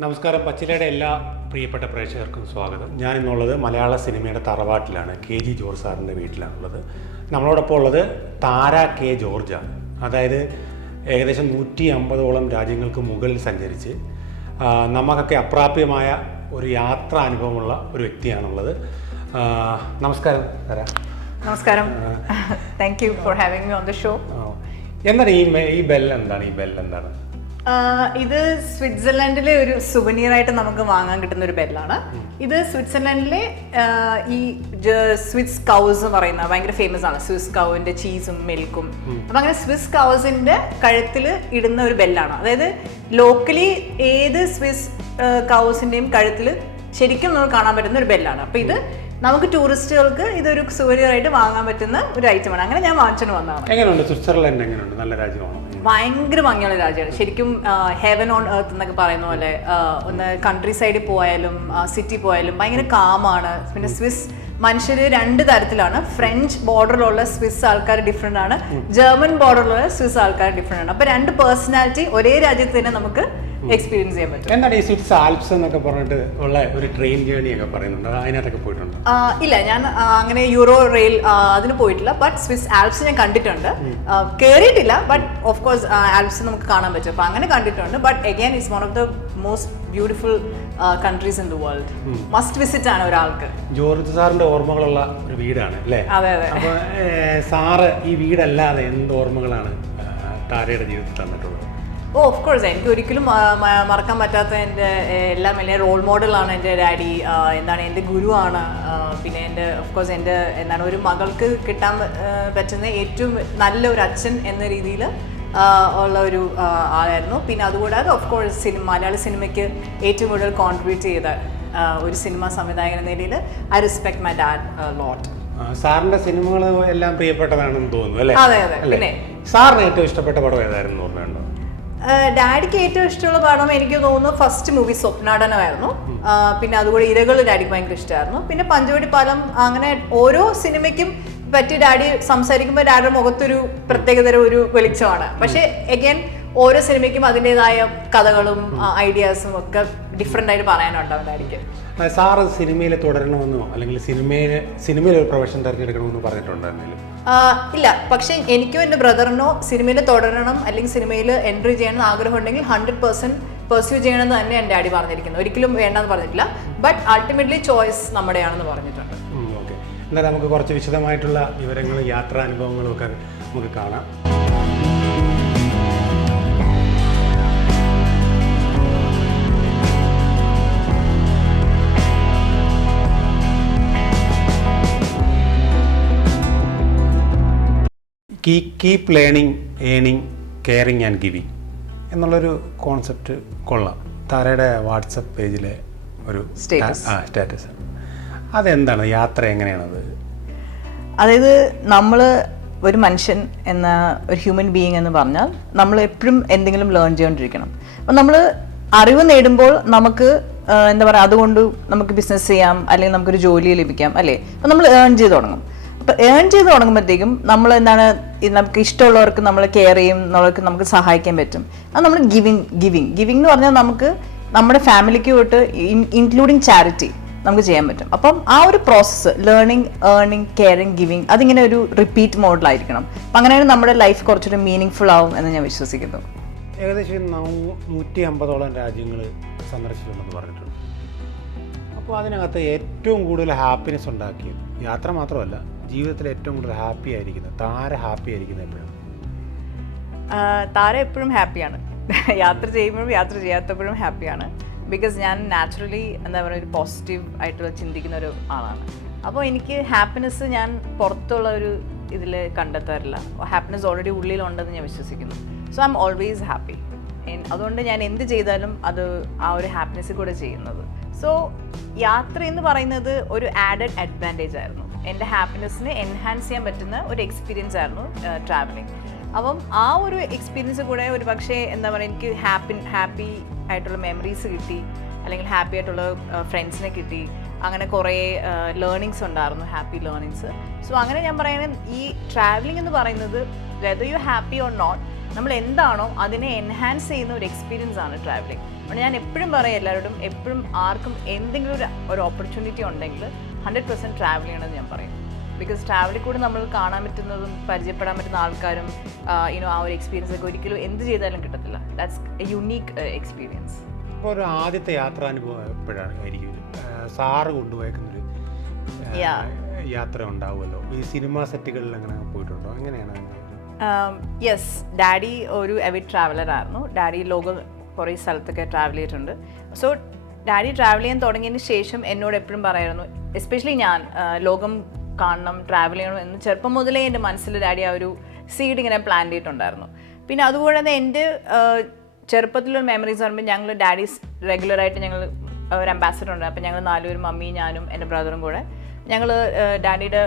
നമസ്കാരം. പച്ചിലയുടെ എല്ലാ പ്രിയപ്പെട്ട പ്രേക്ഷകർക്കും സ്വാഗതം. ഞാനിന്നുള്ളത് മലയാള സിനിമയുടെ തറവാട്ടിലാണ്. KG ജോർജ് സാറിൻ്റെ വീട്ടിലാണുള്ളത്. നമ്മളോടൊപ്പം ഉള്ളത് താര കെ ജോർജാണ്. അതായത് ഏകദേശം 150ഓളം രാജ്യങ്ങൾക്ക് മുകളിൽ സഞ്ചരിച്ച് നമുക്കൊക്കെ അപ്രാപ്യമായ ഒരു യാത്രാ അനുഭവമുള്ള ഒരു വ്യക്തിയാണുള്ളത്. നമസ്കാരം താര. നമസ്കാരം. Thank you for having me on the show. എന്താണ് ഈ ബെൽ എന്താണ്? ഇത് സ്വിറ്റ്സർലൻഡിലെ ഒരു സുവനീർ ആയിട്ട് നമുക്ക് വാങ്ങാൻ കിട്ടുന്ന ഒരു ബെല്ലാണ്. ഇത് സ്വിറ്റ്സർലൻഡിലെ ഈ സ്വിസ് കൗസ് എന്ന് പറയുന്ന ഭയങ്കര ഫേമസ് ആണ്. സ്വിസ് കൗവിന്റെ ചീസും മിൽക്കും. അപ്പൊ അങ്ങനെ സ്വിസ് കൗസിന്റെ കഴുത്തിൽ ഇടുന്ന ഒരു ബെല്ലാണ്. അതായത് ലോക്കലി ഏത് സ്വിസ് കൗസിന്റെയും കഴുത്തിൽ ശരിക്കും നമുക്ക് കാണാൻ പറ്റുന്ന ഒരു ബെല്ലാണ്. അപ്പൊ ഇത് നമുക്ക് ടൂറിസ്റ്റുകൾക്ക് ഇതൊരു സുവനീർ ആയിട്ട് വാങ്ങാൻ പറ്റുന്ന ഒരു ഐറ്റമാണ്. അങ്ങനെ ഞാൻ വാങ്ങിച്ചു വന്നതാണ്. എങ്ങനെയുണ്ട് സ്വിറ്റ്സർലൻഡ്? എങ്ങനെയുണ്ട്? നല്ല രാജ്യമാണോ? ഭയങ്കര ഭംഗിയുള്ള രാജ്യമാണ് ശരിക്കും. ഹെവൻ ഓൺ എർത്ത് എന്നൊക്കെ പറയുന്ന പോലെ ഒന്ന് കൺട്രി സൈഡിൽ പോയാലും സിറ്റി പോയാലും ഭയങ്കര കാമാണ്. പിന്നെ സ്വിസ് മനുഷ്യർ രണ്ട് തരത്തിലാണ്. ഫ്രഞ്ച് ബോർഡറിലുള്ള സ്വിസ് ആൾക്കാർ ഡിഫറെൻ്റ് ആണ്, ജർമ്മൻ ബോർഡറിലുള്ള സ്വിസ് ആൾക്കാർ ഡിഫറെൻ്റ് ആണ്. അപ്പോൾ രണ്ട് പേഴ്സണാലിറ്റി ഒരേ രാജ്യത്ത് തന്നെ നമുക്ക് എക്സ്പീരിയൻസ് ചെയ്യാൻ പറ്റും. എന്താണ് ഈ സ്വിസ് ആൽപ്സ് എന്നൊക്കെ പറഞ്ഞിട്ട് ഉള്ള ഒരു ട്രെയിൻ ജേർണി ഒക്കെ പറയുന്നുണ്ട്, അതിനകത്തൊക്കെ പോയിട്ടുണ്ട്? ഇല്ല, ഞാൻ അങ്ങനെ യൂറോ റെയിൽ അതിന് പോയിട്ടില്ല. ബട്ട് സ്വിസ് ആൽപ്സ് ഞാൻ കണ്ടിട്ടുണ്ട്. കയറിയിട്ടില്ല, ബട്ട് ഓഫ് കോഴ്സ് ആൽപ്സ് നമുക്ക് കാണാൻ പറ്റും. അപ്പൊ അങ്ങനെ കണ്ടിട്ടുണ്ട്. But again it's one of the most beautiful countries in the world. Must visit ആണ് ഒരാൾക്ക്. ജോർജ് സാറിന്റെ ഓർമ്മകളുള്ള ഒരു വീടാണ് അല്ലേ? അതെ അതെ. അപ്പൊ സാറ് ഈ വീടല്ലാതെ എന്ത് ഓർമ്മകളാണ് താരയുടെ ജീവിതത്തിൽ തന്നിട്ടുള്ളത്? ഓഫ് കോഴ്സ് എനിക്ക് ഒരിക്കലും മറക്കാൻ പറ്റാത്ത എൻ്റെ എല്ലാം വലിയ റോൾ മോഡലാണ് എൻ്റെ ഡാഡി. എന്താണ് എൻ്റെ ഗുരുവാണ്. പിന്നെ എൻ്റെ ഓഫ് കോഴ്സ് എൻ്റെ എന്താണ് ഒരു മകൾക്ക് കിട്ടാൻ പറ്റുന്ന ഏറ്റവും നല്ല ഒരു അച്ഛൻ എന്ന രീതിയിൽ ഉള്ള ഒരു ആളായിരുന്നു. പിന്നെ അതുകൂടാതെ ഓഫ് കോഴ്സ് മലയാള സിനിമയ്ക്ക് ഏറ്റവും കൂടുതൽ കോൺട്രിബ്യൂട്ട് ചെയ്ത ഒരു സിനിമാ സംവിധായകൻ എന്ന നിലയിൽ ഐ റെസ്പെക്ട് മൈ ഡാഡ് ലോട്ട്. സാറിന്റെ സിനിമകൾ എല്ലാം പ്രിയപ്പെട്ടതാണെന്ന് തോന്നുന്നു അല്ലേ? അതെ അതെ. പിന്നെ സാറിന് ഏറ്റവും ഇഷ്ടപ്പെട്ട പടം ഏതായിരുന്നു ഓർമ്മയുണ്ടോ? ഡാഡിക്ക് ഏറ്റവും ഇഷ്ടമുള്ള പടം എനിക്ക് തോന്നുന്നു ഫസ്റ്റ് മൂവി സ്വപ്നാടനമായിരുന്നു. പിന്നെ അതുകൂടെ ഇരകൾ ഡാഡിക്ക് ഭയങ്കര ഇഷ്ടമായിരുന്നു. പിന്നെ പഞ്ചവടി പാലം. അങ്ങനെ ഓരോ സിനിമയ്ക്കും പറ്റി ഡാഡി സംസാരിക്കുമ്പോൾ ഡാഡിയുടെ മുഖത്തൊരു പ്രത്യേകതരം ഒരു വെളിച്ചമാണ്. പക്ഷെ അഗൈൻ ഓരോ സിനിമയ്ക്കും അതിൻ്റെതായ കഥകളും ഐഡിയാസും ഒക്കെ ഡിഫറെൻ്റ് ആയിട്ട് പറയാനുണ്ടാവും ഡാഡിക്ക്. സാറ് സിനിമയിൽ തുടരണമെന്നോ അല്ലെങ്കിൽ സിനിമയിൽ ഒരു പ്രൊഫഷൻ തിരഞ്ഞെടുക്കണമെന്നോ പറഞ്ഞിട്ടുണ്ടായിരുന്നില്ല? ഇല്ല, പക്ഷെ എനിക്കോ എൻ്റെ ബ്രദറിനോ സിനിമയിൽ തുടരണം അല്ലെങ്കിൽ സിനിമയിൽ എൻട്രി ചെയ്യണമെന്ന് ആഗ്രഹം ഉണ്ടെങ്കിൽ 100% പെർസ്യൂ ചെയ്യണമെന്ന് തന്നെ എൻ്റെ ഡാഡി പറഞ്ഞിരിക്കുന്നു. ഒരിക്കലും വേണ്ടെന്ന് പറഞ്ഞിട്ടില്ല. ബട്ട് അൾട്ടിമേറ്റ്ലി ചോയ്സ് നമ്മുടെയാണെന്ന് പറഞ്ഞിട്ടുണ്ട്. ഓക്കെ, എന്നാൽ നമുക്ക് കുറച്ച് വിശദമായിട്ടുള്ള വിവരങ്ങളും യാത്രാ അനുഭവങ്ങളും ഒക്കെ നമുക്ക് കാണാം. Keep learning, earning, caring and giving എന്നുള്ളൊരു കോൺസെപ്റ്റ് കൊള്ളാം. താരയുടെ വാട്സപ്പ് പേജിലെ ഒരു സ്റ്റാറ്റസ്. അതെന്താണ്? യാത്ര എങ്ങനെയാണത്? അതായത് നമ്മൾ ഒരു മനുഷ്യൻ എന്ന ഒരു ഹ്യൂമൻ ബീയിങ് എന്ന് പറഞ്ഞാൽ നമ്മൾ എപ്പോഴും എന്തെങ്കിലും ലേൺ ചെയ്തുകൊണ്ടിരിക്കണം. അപ്പം നമ്മൾ അറിവ് നേടുമ്പോൾ നമുക്ക് എന്താ പറയുക, അതുകൊണ്ട് നമുക്ക് ബിസിനസ് ചെയ്യാം, അല്ലെങ്കിൽ നമുക്കൊരു ജോലി ലഭിക്കാം അല്ലേ? അപ്പം നമ്മൾ ഏൺ ചെയ്ത് തുടങ്ങും. അപ്പോൾ ഏൺ ചെയ്ത് തുടങ്ങുമ്പോഴത്തേക്കും നമ്മൾ എന്താണ്, നമുക്ക് ഇഷ്ടമുള്ളവർക്ക് നമ്മൾ കെയർ ചെയ്യും, നമുക്ക് സഹായിക്കാൻ പറ്റും. അത് നമ്മൾ ഗിവിങ് എന്ന് പറഞ്ഞാൽ നമുക്ക് നമ്മുടെ ഫാമിലിക്ക് തൊട്ട് ഇൻക്ലൂഡിങ് ചാരിറ്റി നമുക്ക് ചെയ്യാൻ പറ്റും. അപ്പം ആ ഒരു process learning, earning, caring, giving അതിങ്ങനെ ഒരു റിപ്പീറ്റ് മോഡിലായിരിക്കണം. അപ്പം അങ്ങനെയാണ് നമ്മുടെ ലൈഫ് കുറച്ചൊരു മീനിങ് ഫുൾ ആവും എന്ന് ഞാൻ വിശ്വസിക്കുന്നു. ഏകദേശം 150ഓളം രാജ്യങ്ങൾ സന്ദർശിച്ചിട്ടുണ്ടെന്ന് പറഞ്ഞിട്ടുണ്ട്. അപ്പോൾ അതിനകത്ത് ഏറ്റവും കൂടുതൽ ഹാപ്പിനെസ് ഉണ്ടാക്കിയത്, യാത്ര മാത്രമല്ല ജീവിതത്തിൽ ഏറ്റവും കൂടുതൽ ഹാപ്പി ആയിരിക്കുന്നത്, താര ഹാപ്പി ആയിരിക്കുന്നത് എപ്പോഴാണ്? താര എപ്പോഴും ഹാപ്പിയാണ്. യാത്ര ചെയ്യുമ്പോഴും യാത്ര ചെയ്യാത്തപ്പോഴും ഹാപ്പിയാണ്. ബിക്കോസ് ഞാൻ നാച്ചുറലി എന്താ പറയുക ഒരു പോസിറ്റീവ് ആയിട്ടുള്ള ചിന്തിക്കുന്ന ഒരു ആളാണ്. അപ്പോൾ എനിക്ക് ഹാപ്പിനെസ് ഞാൻ പുറത്തുള്ള ഒരു ഇതിൽ കണ്ടെത്താറില്ല. ഹാപ്പിനെസ് ഓൾറെഡി ഉള്ളിലുണ്ടെന്ന് ഞാൻ വിശ്വസിക്കുന്നു. So I M always happy. അതുകൊണ്ട് ഞാൻ എന്ത് ചെയ്താലും അത് ആ ഒരു ഹാപ്പിനെസ്സിൽ കൂടെ ചെയ്യുന്നത്. സോ യാത്ര എന്ന് പറയുന്നത് ഒരു ആഡഡ് അഡ്വാൻറ്റേജ് ആയിരുന്നു. എൻ്റെ ഹാപ്പിനെസ്സിനെ എൻഹാൻസ് ചെയ്യാൻ പറ്റുന്ന ഒരു എക്സ്പീരിയൻസ് ആയിരുന്നു ട്രാവലിംഗ്. അപ്പം ആ ഒരു എക്സ്പീരിയൻസ് കൂടെ ഒരു പക്ഷേ എന്താ പറയുക എനിക്ക് ഹാപ്പി ആയിട്ടുള്ള മെമ്മറീസ് കിട്ടി, അല്ലെങ്കിൽ ഹാപ്പി ആയിട്ടുള്ള ഫ്രണ്ട്സിനെ കിട്ടി. അങ്ങനെ കുറേ ലേണിങ്സ് ഉണ്ടായിരുന്നു, ഹാപ്പി ലേണിങ്സ്. സോ അങ്ങനെ ഞാൻ പറയുന്നത് ഈ ട്രാവലിംഗ് എന്ന് പറയുന്നത് whether you happy or not, നമ്മൾ എന്താണോ അതിനെ എൻഹാൻസ് ചെയ്യുന്ന ഒരു എക്സ്പീരിയൻസ് ആണ് ട്രാവലിംഗ്. അതുകൊണ്ട് ഞാൻ എപ്പോഴും പറയും എല്ലാവരോടും, എപ്പോഴും ആർക്കും എന്തെങ്കിലും ഒരു ഓപ്പർച്യൂണിറ്റി ഉണ്ടെങ്കിൽ 100% ട്രാവൽ ചെയ്യണമെന്ന് ഞാൻ പറയും. ബിക്കോസ് ട്രാവലിൽ കൂടെ നമ്മൾ കാണാൻ പറ്റുന്നതും പരിചയപ്പെടാൻ പറ്റുന്ന ആൾക്കാരും ആ ഒരു എക്സ്പീരിയൻസ് ഒക്കെ ഒരിക്കലും എന്ത് ചെയ്താലും കിട്ടത്തില്ല. That's A unique experience. അപ്പോൾ ഒരു ആദ്യത്തെ യാത്രാനുഭവം എപ്പോഴാണ് ആയിരിക്കും സാറ് കൊണ്ടുപോയേക്കുന്നൊരു യാത്ര ഉണ്ടാവുമല്ലോ, ഈ സിനിമ സെറ്റുകളിൽ അങ്ങനെ പോയിട്ടുണ്ടോ? എങ്ങനെയാണ്? യെസ്, ഡാഡി ഒരു എവിഡ് ട്രാവലർ ആയിരുന്നു. ഡാഡി ലോകം കുറേ സ്ഥലത്തൊക്കെ ട്രാവൽ ചെയ്തിട്ടുണ്ട്. സോ ഡാഡി ട്രാവൽ ചെയ്യാൻ തുടങ്ങിയതിന് ശേഷം എന്നോട് എപ്പോഴും പറയായിരുന്നു, എസ്പെഷ്യലി ഞാൻ ലോകം കാണണം, ട്രാവൽ ചെയ്യണം എന്ന് ചെറുപ്പം മുതലേ എൻ്റെ മനസ്സിൽ ഡാഡി ആ ഒരു സീഡ് ഇങ്ങനെ പ്ലാൻ ചെയ്തിട്ടുണ്ടായിരുന്നു. പിന്നെ അതുപോലെ തന്നെ എൻ്റെ ചെറുപ്പത്തിലുള്ള മെമ്മറീസ് പറയുമ്പോൾ ഞങ്ങൾ ഡാഡീസ് റെഗുലറായിട്ട് ഞങ്ങൾ ഒരു അംബാസഡർ ഉണ്ട്. അപ്പോൾ ഞങ്ങൾ 4 പേരും, മമ്മിയും ഞാനും എൻ്റെ ബ്രദറും കൂടെ ഞങ്ങൾ ഡാഡിയുടെ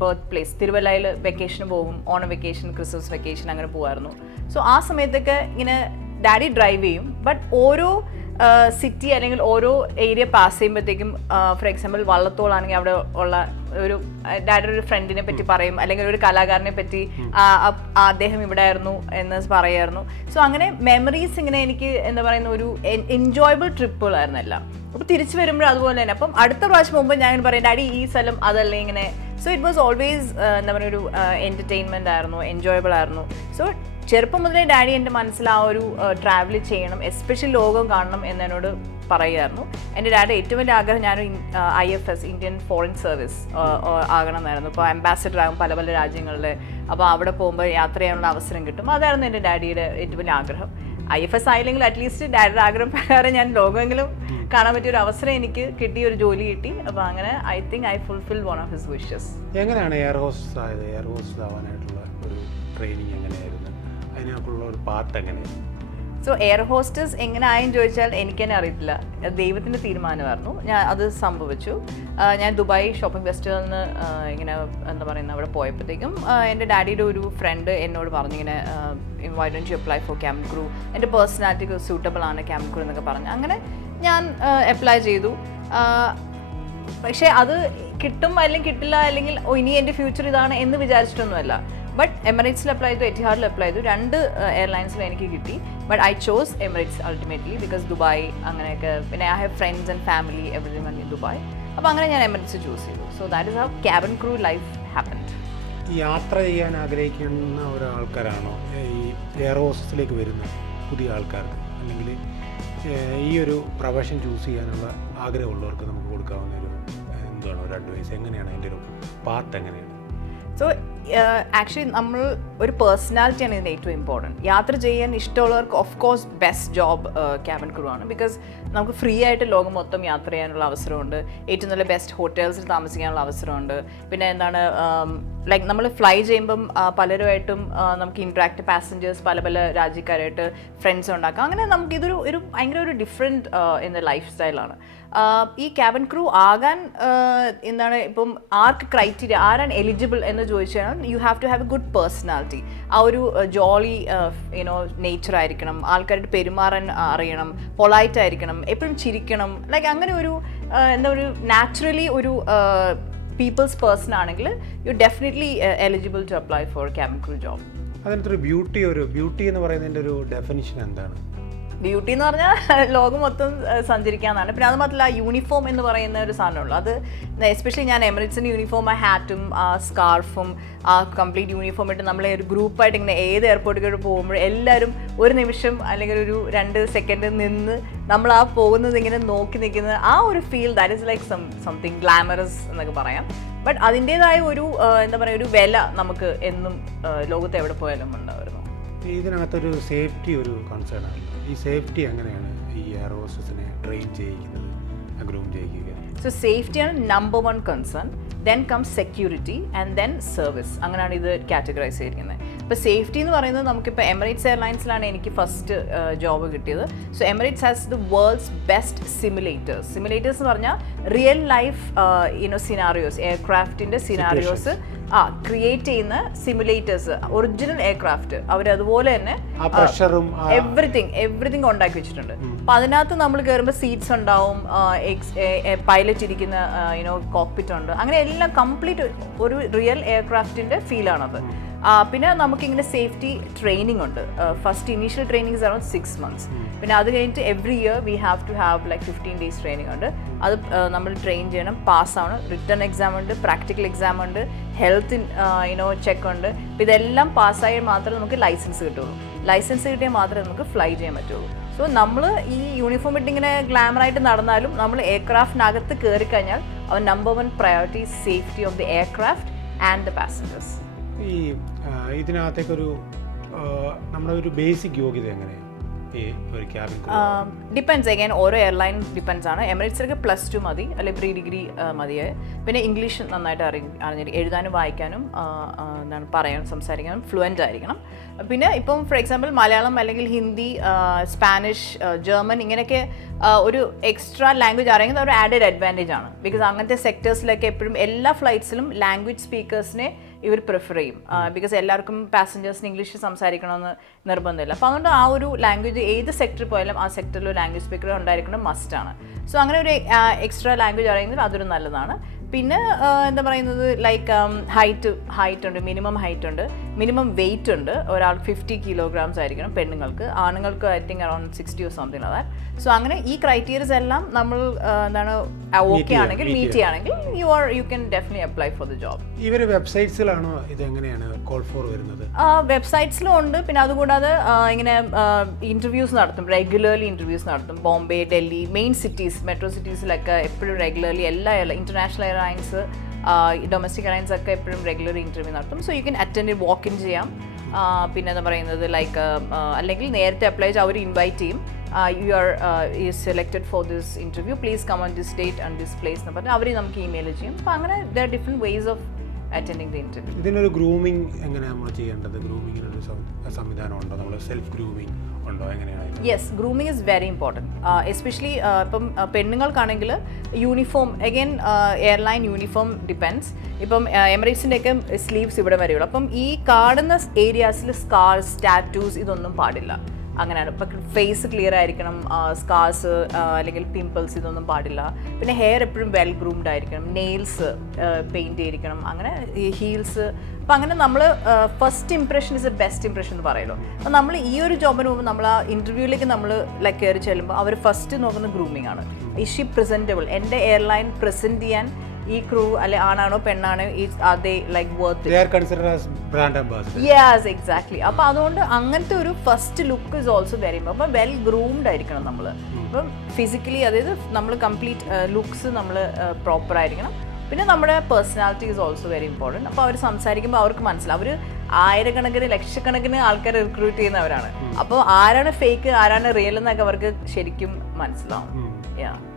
ബർത്ത് പ്ലേസ് തിരുവല്ലയിൽ വെക്കേഷന് പോകും. ഓണം വെക്കേഷൻ, ക്രിസ്മസ് വെക്കേഷൻ അങ്ങനെ പോകുമായിരുന്നു. സോ ആ സമയത്തൊക്കെ ഇങ്ങനെ ഡാഡി ഡ്രൈവ് ചെയ്യും. ബട്ട് ഓരോ സിറ്റി അല്ലെങ്കിൽ ഓരോ ഏരിയ പാസ് ചെയ്യുമ്പോഴത്തേക്കും, ഫോർ എക്സാമ്പിൾ വള്ളത്തോളാണെങ്കിൽ അവിടെ ഉള്ള ഒരു ഡാഡിയുടെ ഒരു ഫ്രണ്ടിനെ പറ്റി പറയും, അല്ലെങ്കിൽ ഒരു കലാകാരനെ പറ്റി അദ്ദേഹം ഇവിടെ ആയിരുന്നു എന്ന് പറയായിരുന്നു. സോ അങ്ങനെ മെമ്മറീസ് ഇങ്ങനെ എനിക്ക് എന്താ പറയുന്ന ഒരു എൻജോയബിൾ ട്രിപ്പുകളായിരുന്നു എല്ലാം. അപ്പോൾ തിരിച്ചു വരുമ്പോഴും അതുപോലെ തന്നെ. അപ്പം അടുത്ത പ്രാവശ്യം മുമ്പ് ഞാൻ പറയും ഡാഡി ഈ സ്ഥലം അതല്ലേ ഇങ്ങനെ. സോ ഇറ്റ് വാസ് ഓൾവേസ് എന്താ പറയുക ഒരു എൻ്റർടൈൻമെൻ്റ് ആയിരുന്നു, എൻജോയബിൾ ആയിരുന്നു. സോ ചെറുപ്പം മുതലേ ഡാഡി എൻ്റെ മനസ്സിൽ ആ ഒരു ട്രാവൽ ചെയ്യണം, എസ്പെഷ്യലി ലോകം കാണണം എന്നോട് പറയുമായിരുന്നു. എൻ്റെ ഡാഡി ഏറ്റവും വലിയ ആഗ്രഹം ഞാനൊരു IFS ഇന്ത്യൻ ഫോറിൻ സർവീസ് ആകണം എന്നായിരുന്നു. ഇപ്പോൾ അംബാസഡർ ആകും പല പല രാജ്യങ്ങളിൽ. അപ്പോൾ അവിടെ പോകുമ്പോൾ യാത്ര ചെയ്യാനുള്ള അവസരം കിട്ടും. അതായിരുന്നു എൻ്റെ ഡാഡിയുടെ ഏറ്റവും വലിയ ആഗ്രഹം. IFS ആയില്ലെങ്കിൽ അറ്റ്ലീസ്റ്റ് ഡാഡിയുടെ ആഗ്രഹം പ്രകാരം ഞാൻ ലോകമെങ്കിലും കാണാൻ പറ്റിയ ഒരു അവസരം എനിക്ക് കിട്ടി, ഒരു ജോലി കിട്ടി. അപ്പോൾ അങ്ങനെ I think I fulfil one of his wishes. എങ്ങനെയാണ് എയർ ഹോസ്റ്റസ് ആയത്? എയർ ഹോസ്റ്റസ് ആവാനായിട്ടുള്ള ഒരു ട്രെയിനിങ് എങ്ങനെയായിരുന്നു? അതിനൊക്കെയുള്ള ഒരു പാത്ത് എങ്ങനെയായിരുന്നു? സോ എയർ ഹോസ്റ്റസ് എങ്ങനെ ആയെന്ന് ചോദിച്ചാൽ എനിക്ക് തന്നെ അറിയത്തില്ല. ദൈവത്തിൻ്റെ തീരുമാനമായിരുന്നു. ഞാൻ അത് സംഭവിച്ചു. ഞാൻ ദുബായ് ഷോപ്പിംഗ് ഫെസ്റ്റിവലിൽ നിന്ന് ഇങ്ങനെ എന്താ പറയുന്നത് അവിടെ പോയപ്പോഴത്തേക്കും എൻ്റെ ഡാഡിയുടെ ഒരു ഫ്രണ്ട് എന്നോട് പറഞ്ഞു ഇങ്ങനെ why don't you apply for cabin crew, എൻ്റെ പേഴ്സണാലിറ്റിക്ക് സൂട്ടബിൾ ആണ് ക്യാബിൻ ക്രൂ എന്നൊക്കെ പറഞ്ഞു. അങ്ങനെ ഞാൻ അപ്ലൈ ചെയ്തു. പക്ഷേ അത് കിട്ടും അല്ലെങ്കിൽ കിട്ടില്ല, അല്ലെങ്കിൽ ഇനി എൻ്റെ ഫ്യൂച്ചർ ഇതാണ് എന്ന് വിചാരിച്ചിട്ടൊന്നുമല്ല. ബട്ട് എമിറേറ്റ്സിൽ അപ്ലൈ ചെയ്തു, എറ്റിഹാദിൽ അപ്ലൈ ചെയ്തു. 2 എയർലൈൻസിലും എനിക്ക് കിട്ടി. But I chose Emirates ultimately because Dubai അങ്ങനെയൊക്കെ. പിന്നെ I have friends and family everyone in Dubai. അപ്പോൾ അങ്ങനെ ഞാൻ എമിറേറ്റ്സ് ചൂസ് ചെയ്തു. So that is how cabin crew life happened. യാത്ര ചെയ്യാൻ ആഗ്രഹിക്കുന്ന ഒരാൾക്കാരാണോ ഈ എയർ ഹോസ്റ്റസിലേക്ക് വരുന്ന പുതിയ ആൾക്കാർക്ക്, അല്ലെങ്കിൽ ഈ ഒരു പ്രൊഫഷൻ ചൂസ് ചെയ്യാനുള്ള ആഗ്രഹമുള്ളവർക്ക് നമുക്ക് കൊടുക്കാവുന്ന ഒരു എന്താണ് ഒരു അഡ്വൈസ്? എങ്ങനെയാണ് അതിൻ്റെ ഒരു പാത്ത് എങ്ങനെയാണ്? സോ ആക്ച്വലി നമ്മൾ ഒരു പേഴ്സണാലിറ്റിയാണ് ഇതിന് ഏറ്റവും ഇമ്പോർട്ടൻറ്റ്. യാത്ര ചെയ്യാൻ ഇഷ്ടമുള്ളവർക്ക് of course best job cabin crew ആണ്. ബിക്കോസ് നമുക്ക് ഫ്രീ ആയിട്ട് ലോകം മൊത്തം യാത്ര ചെയ്യാനുള്ള അവസരമുണ്ട്. ഏറ്റവും നല്ല ബെസ്റ്റ് ഹോട്ടൽസിൽ താമസിക്കാനുള്ള അവസരമുണ്ട്. പിന്നെ എന്താണ് ലൈക്ക് നമ്മൾ ഫ്ലൈ ചെയ്യുമ്പം പലരുമായിട്ടും നമുക്ക് ഇൻട്രാക്ട്, പാസഞ്ചേഴ്സ് പല പല രാജ്യക്കാരായിട്ട് ഫ്രണ്ട്സ് ഉണ്ടാക്കാം. അങ്ങനെ നമുക്ക് ഇതൊരു ഭയങ്കര ഒരു ഡിഫറെൻറ്റ് എന്ന ലൈഫ് സ്റ്റൈലാണ്. ഈ ക്യാബിൻ ക്രൂ ആകാൻ എന്താണ് ഇപ്പം ആർക്ക് ക്രൈറ്റീരിയ, ആരാണ് എലിജിബിൾ എന്ന് ചോദിച്ചാൽ you have to have a good personality. ആ ഒരു ജോളി നേച്ചർ ആയിരിക്കണം, ആൾക്കാരായിട്ട് പെരുമാറാൻ അറിയണം, പൊളൈറ്റ് ആയിരിക്കണം, എപ്പോഴും ചിരിക്കണം. ലൈക്ക് അങ്ങനെ ഒരു എന്താ ഒരു നാച്ചുറലി ഒരു പീപ്പിൾസ് പേഴ്സൺ ആണെങ്കിൽ you definitely eligible to apply for cabin crew job. അതിനകത്തൊരു ബ്യൂട്ടി എന്ന് പറയുന്നതിൻ്റെ ഒരു ഡെഫിനിഷൻ എന്താണ്? ബ്യൂട്ടി എന്ന് പറഞ്ഞാൽ ലോകം മൊത്തം സഞ്ചരിക്കാന്നാണ്. പിന്നെ അത് മാത്രമല്ല യൂണിഫോം എന്ന് പറയുന്ന ഒരു സാധനമുള്ളൂ. അത് എസ്പെഷ്യലി ഞാൻ എമിറേറ്റ്സിൻ്റെ യൂണിഫോം, ആ ഹാറ്റും ആ സ്കാർഫും ആ കംപ്ലീറ്റ് യൂണിഫോം ഇട്ട് നമ്മളെ ഒരു ഗ്രൂപ്പായിട്ട് ഇങ്ങനെ ഏത് എയർപോർട്ടിൽ പോകുമ്പോൾ എല്ലാവരും ഒരു നിമിഷം അല്ലെങ്കിൽ ഒരു 2 സെക്കൻഡ് നിന്ന് നമ്മൾ ആ പോകുന്നത് ഇങ്ങനെ നോക്കി നിൽക്കുന്നത്, ആ ഒരു feel that is like something glamorous എന്നൊക്കെ പറയാം. ബട്ട് അതിൻ്റേതായ ഒരു എന്താ പറയുക ഒരു വില നമുക്ക് എന്നും ലോകത്ത് എവിടെ പോയാലും ഉണ്ടാവുമായിരുന്നു. ഇതിനകത്തൊരു സേഫ്റ്റി ഒരു കൺസേൺ ആണ്. ഈ സേഫ്റ്റി എങ്ങനെയാണ് ഈ എയർ ഹോസ്റ്റസിനെ ട്രെയിൻ ചെയ്യിക്കുന്നത്, ഗ്രൂം ചെയ്യിക്കുക? സോ സേഫ്റ്റിയാണ് number 1 concern. Then comes security and then service. അങ്ങനെയാണ് ഇത് കാറ്റഗറൈസ് ചെയ്തിരിക്കുന്നത്. ഇപ്പോൾ സേഫ്റ്റി എന്ന് പറയുന്നത് നമുക്കിപ്പോൾ എമിറേറ്റ്സ് എയർലൈൻസിലാണ് എനിക്ക് ഫസ്റ്റ് ജോബ് കിട്ടിയത്. So Emirates has the world's best simulators. Simulators എന്ന് പറഞ്ഞാൽ റിയൽ ലൈഫ് സിനാറിയോസ്, എയർക്രാഫ്റ്റിൻ്റെ സിനാറിയോസ് ക്രിയേറ്റ് ചെയ്യുന്ന സിമുലേറ്റേഴ്സ്, ഒറിജിനൽ എയർക്രാഫ്റ്റ് അവരതുപോലെ തന്നെ എവറിത്തിങ് ഉണ്ടാക്കി വെച്ചിട്ടുണ്ട്. അപ്പം അതിനകത്ത് നമ്മൾ കയറുമ്പോൾ സീറ്റ്സ് ഉണ്ടാവും, പൈലറ്റ് ഇരിക്കുന്ന കോക്പിറ്റ് ഉണ്ട്, അങ്ങനെ എല്ലാം കംപ്ലീറ്റ് ഒരു റിയൽ എയർക്രാഫ്റ്റിൻ്റെ ഫീലാണത്. പിന്നെ നമുക്കിങ്ങനെ സേഫ്റ്റി ട്രെയിനിങ് ഉണ്ട്. First initial training is around 6 months. പിന്നെ അത് കഴിഞ്ഞിട്ട് every year we have to have like 15 days training ഉണ്ട്. അത് നമ്മൾ ട്രെയിൻ ചെയ്യണം, പാസ്സാവണം. റിട്ടേൺ എക്സാം ഉണ്ട്, പ്രാക്ടിക്കൽ എക്സാം ഉണ്ട്, ഹെൽത്ത് ചെക്ക് ഉണ്ട്. അപ്പോൾ ഇതെല്ലാം പാസ്സായാൽ മാത്രമേ നമുക്ക് ലൈസൻസ് കിട്ടുള്ളൂ. ലൈസൻസ് കിട്ടിയാൽ മാത്രമേ നമുക്ക് ഫ്ലൈ ചെയ്യാൻ പറ്റുള്ളൂ. സോ നമ്മൾ ഈ യൂണിഫോം ഇട്ട് ഇങ്ങനെ ഗ്ലാമറായിട്ട് നടന്നാലും നമ്മൾ എയർക്രാഫ്റ്റിനകത്ത് കയറി കഴിഞ്ഞാൽ അവർ number 1 priority safety of the aircraft and the passengers. ഈ ഇതിനകത്തേക്കൊരു നമ്മുടെ ഒരു ബേസിക് യോഗ്യത എങ്ങനെയാണ് ഈ ഒരു ക്യാബിൻ? ഡിപ്പെൻസ് അഗൈൻ, ഓരോ എയർലൈൻ ഡിപ്പെൻസ് ആണ്. എമിറേറ്റ്സിലൊക്കെ +2 മതി, അല്ലെങ്കിൽ പ്രീ-ഡിഗ്രി മതിയായി. പിന്നെ ഇംഗ്ലീഷ് നന്നായിട്ട് അറിഞ്ഞിരിക്കും, എഴുതാനും വായിക്കാനും എന്താണ് പറയാനും സംസാരിക്കാനും ഫ്ലുവൻ്റ് ആയിരിക്കണം. പിന്നെ ഇപ്പം ഫോർ എക്സാമ്പിൾ മലയാളം അല്ലെങ്കിൽ ഹിന്ദി, സ്പാനിഷ്, ജർമ്മൻ ഇങ്ങനെയൊക്കെ ഒരു എക്സ്ട്രാ ലാംഗ്വേജ് അറിയുന്നത് ഒരു ആഡഡ് അഡ്വാൻറ്റേജ് ആണ്. ബിക്കോസ് അങ്ങനത്തെ സെക്ടേഴ്സിലൊക്കെ എപ്പോഴും എല്ലാ ഫ്ലൈറ്റ്സിലും ലാംഗ്വേജ് സ്പീക്കേഴ്സിനെ ഇവർ പ്രിഫർ ചെയ്യും. ബിക്കോസ് എല്ലാവർക്കും പാസഞ്ചേഴ്സിന് ഇംഗ്ലീഷ് സംസാരിക്കണമെന്ന് നിർബന്ധമില്ല. അപ്പോൾ അതുകൊണ്ട് ആ ഒരു ലാംഗ്വേജ് ഏത് സെക്ടറിൽ പോയാലും ആ സെക്ടറിൽ ലാംഗ്വേജ് സ്പീക്കർ ഉണ്ടായിരിക്കണം, മസ്റ്റാണ്. സോ അങ്ങനെ ഒരു എക്സ്ട്രാ ലാംഗ്വേജ് അറിയുന്നത് അതൊരു നല്ലതാണ്. പിന്നെ എന്താ പറയുന്നത്, ലൈക്ക് ഹൈറ്റ് ഉണ്ട്, മിനിമം ഹൈറ്റ് ഉണ്ട്, മിനിമം വെയിറ്റ് ഉണ്ട്. ഒരാൾ 50 kilograms ആയിരിക്കണം പെണ്ണുങ്ങൾക്ക്. ആണുങ്ങൾക്ക് I think around 60 or something like that. So അങ്ങനെ ഈ ക്രൈറ്റീരിയസ് എല്ലാം നമ്മൾ എന്താണ് ഓക്കെ ആണെങ്കിൽ, മീറ്റ് ചെയ്യുകയാണെങ്കിൽ you can definitely apply for the job. ഇവർ വെബ്സൈറ്റ്സിലാണോ ഇതെങ്ങനെയാണ് കോൾ ഫോർ വരുന്നത്? വെബ്സൈറ്റ്സിലും ഉണ്ട്. പിന്നെ അതുകൂടാതെ ഇങ്ങനെ ഇൻ്റർവ്യൂസ് നടത്തും, റെഗുലർലി ഇൻ്റർവ്യൂസ് നടത്തും. Bombay, Delhi, main cities, metro സിറ്റീസിലൊക്കെ എപ്പോഴും റെഗുലർലി എല്ലാ ഇന്റർനാഷണൽ എയർലൈൻസ്, ഡൊമസ്റ്റിക് എയർലൈൻസ് ഒക്കെ എപ്പോഴും റെഗുലർ ഇൻ്റർവ്യൂ നടത്തും. So you can attend, walk in ചെയ്യാം. പിന്നെ എന്താ പറയുന്നത്, ലൈക്ക് അല്ലെങ്കിൽ നേരത്തെ അപ്ലൈ ചെയ്ത് അവർ ഇൻവൈറ്റ് ചെയ്യും. You are selected for this interview, please come on this date and this place എന്ന് പറഞ്ഞാൽ അവർ നമുക്ക് ഇമെയിൽ ചെയ്യും. അപ്പോൾ അങ്ങനെ there are different ways of attending the interview. ഇതിനൊരു ഗ്രൂമിങ് എങ്ങനെയാണ് നമ്മൾ ചെയ്യേണ്ടത്? ഗ്രൂമിങ്ങിനൊരു സംവിധാനം ഉണ്ടോ? നമ്മൾ സെൽഫ് ഗ്രൂമിങ് ഉണ്ടോ? എങ്ങനെയാണ്? Yes, grooming is very important. Especially ഇപ്പം പെണ്ണുങ്ങൾക്കാണെങ്കിൽ uniform, again airline uniform depends. ഇപ്പം എമിറേറ്റ്സിൻ്റെയൊക്കെ സ്ലീവ്സ് ഇവിടെ വരെയുള്ളൂ. അപ്പം ഈ കാണുന്ന ഏരിയാസിൽ സ്കാർസ്, ടാറ്റൂസ് ഇതൊന്നും പാടില്ല. അങ്ങനെയാണ്. ഇപ്പം ഫേസ് ക്ലിയർ ആയിരിക്കണം, സ്കാർസ് അല്ലെങ്കിൽ പിമ്പിൾസ് ഇതൊന്നും പാടില്ല. പിന്നെ ഹെയർ എപ്പോഴും വെൽ ഗ്രൂംഡ് ആയിരിക്കണം, നെയിൽസ് പെയിൻറ്റ് ചെയ്തിരിക്കണം, അങ്ങനെ ഹീൽസ്. അപ്പം അങ്ങനെ നമ്മൾ first impression is A best impression എന്ന് പറയുമല്ലോ. അപ്പം നമ്മൾ ഈ ഒരു ജോബിന് പോകുമ്പോൾ നമ്മൾ ആ ഇൻ്റർവ്യൂവിലേക്ക് നമ്മൾ ലൈക്ക് കയറി ചെല്ലുമ്പോൾ അവർ ഫസ്റ്റ് നോക്കുന്ന ഗ്രൂമിംഗ് ആണ്. Is she presentable? എൻ്റെ എയർലൈൻ പ്രസൻറ്റ് ചെയ്യാൻ ഈ ക്രൂ അല്ലെ ആണാണോ പെണ്ണാണോ, യെസ് എക്സാക്ട്ലി. അപ്പോൾ അതുകൊണ്ട് അങ്ങനത്തെ ഒരു first look is also very important. അപ്പം വെൽ ഗ്രൂംഡ് ആയിരിക്കണം നമ്മൾ. അപ്പം ഫിസിക്കലി, അതായത് നമ്മൾ കംപ്ലീറ്റ് ലുക്സ് നമ്മൾ പ്രോപ്പർ ആയിരിക്കണം. പിന്നെ നമ്മുടെ personality is also very important. അപ്പോൾ അവർ സംസാരിക്കുമ്പോൾ അവർക്ക് മനസ്സിലാവും. അവർ ആയിരക്കണക്കിന് ലക്ഷക്കണക്കിന് ആൾക്കാരെ റിക്രൂട്ട് ചെയ്യുന്നവരാണ്. അപ്പോൾ ആരാണ് ഫേക്ക്, ആരാണ് റിയൽ എന്നൊക്കെ അവർക്ക് ശരിക്കും മനസ്സിലാവും.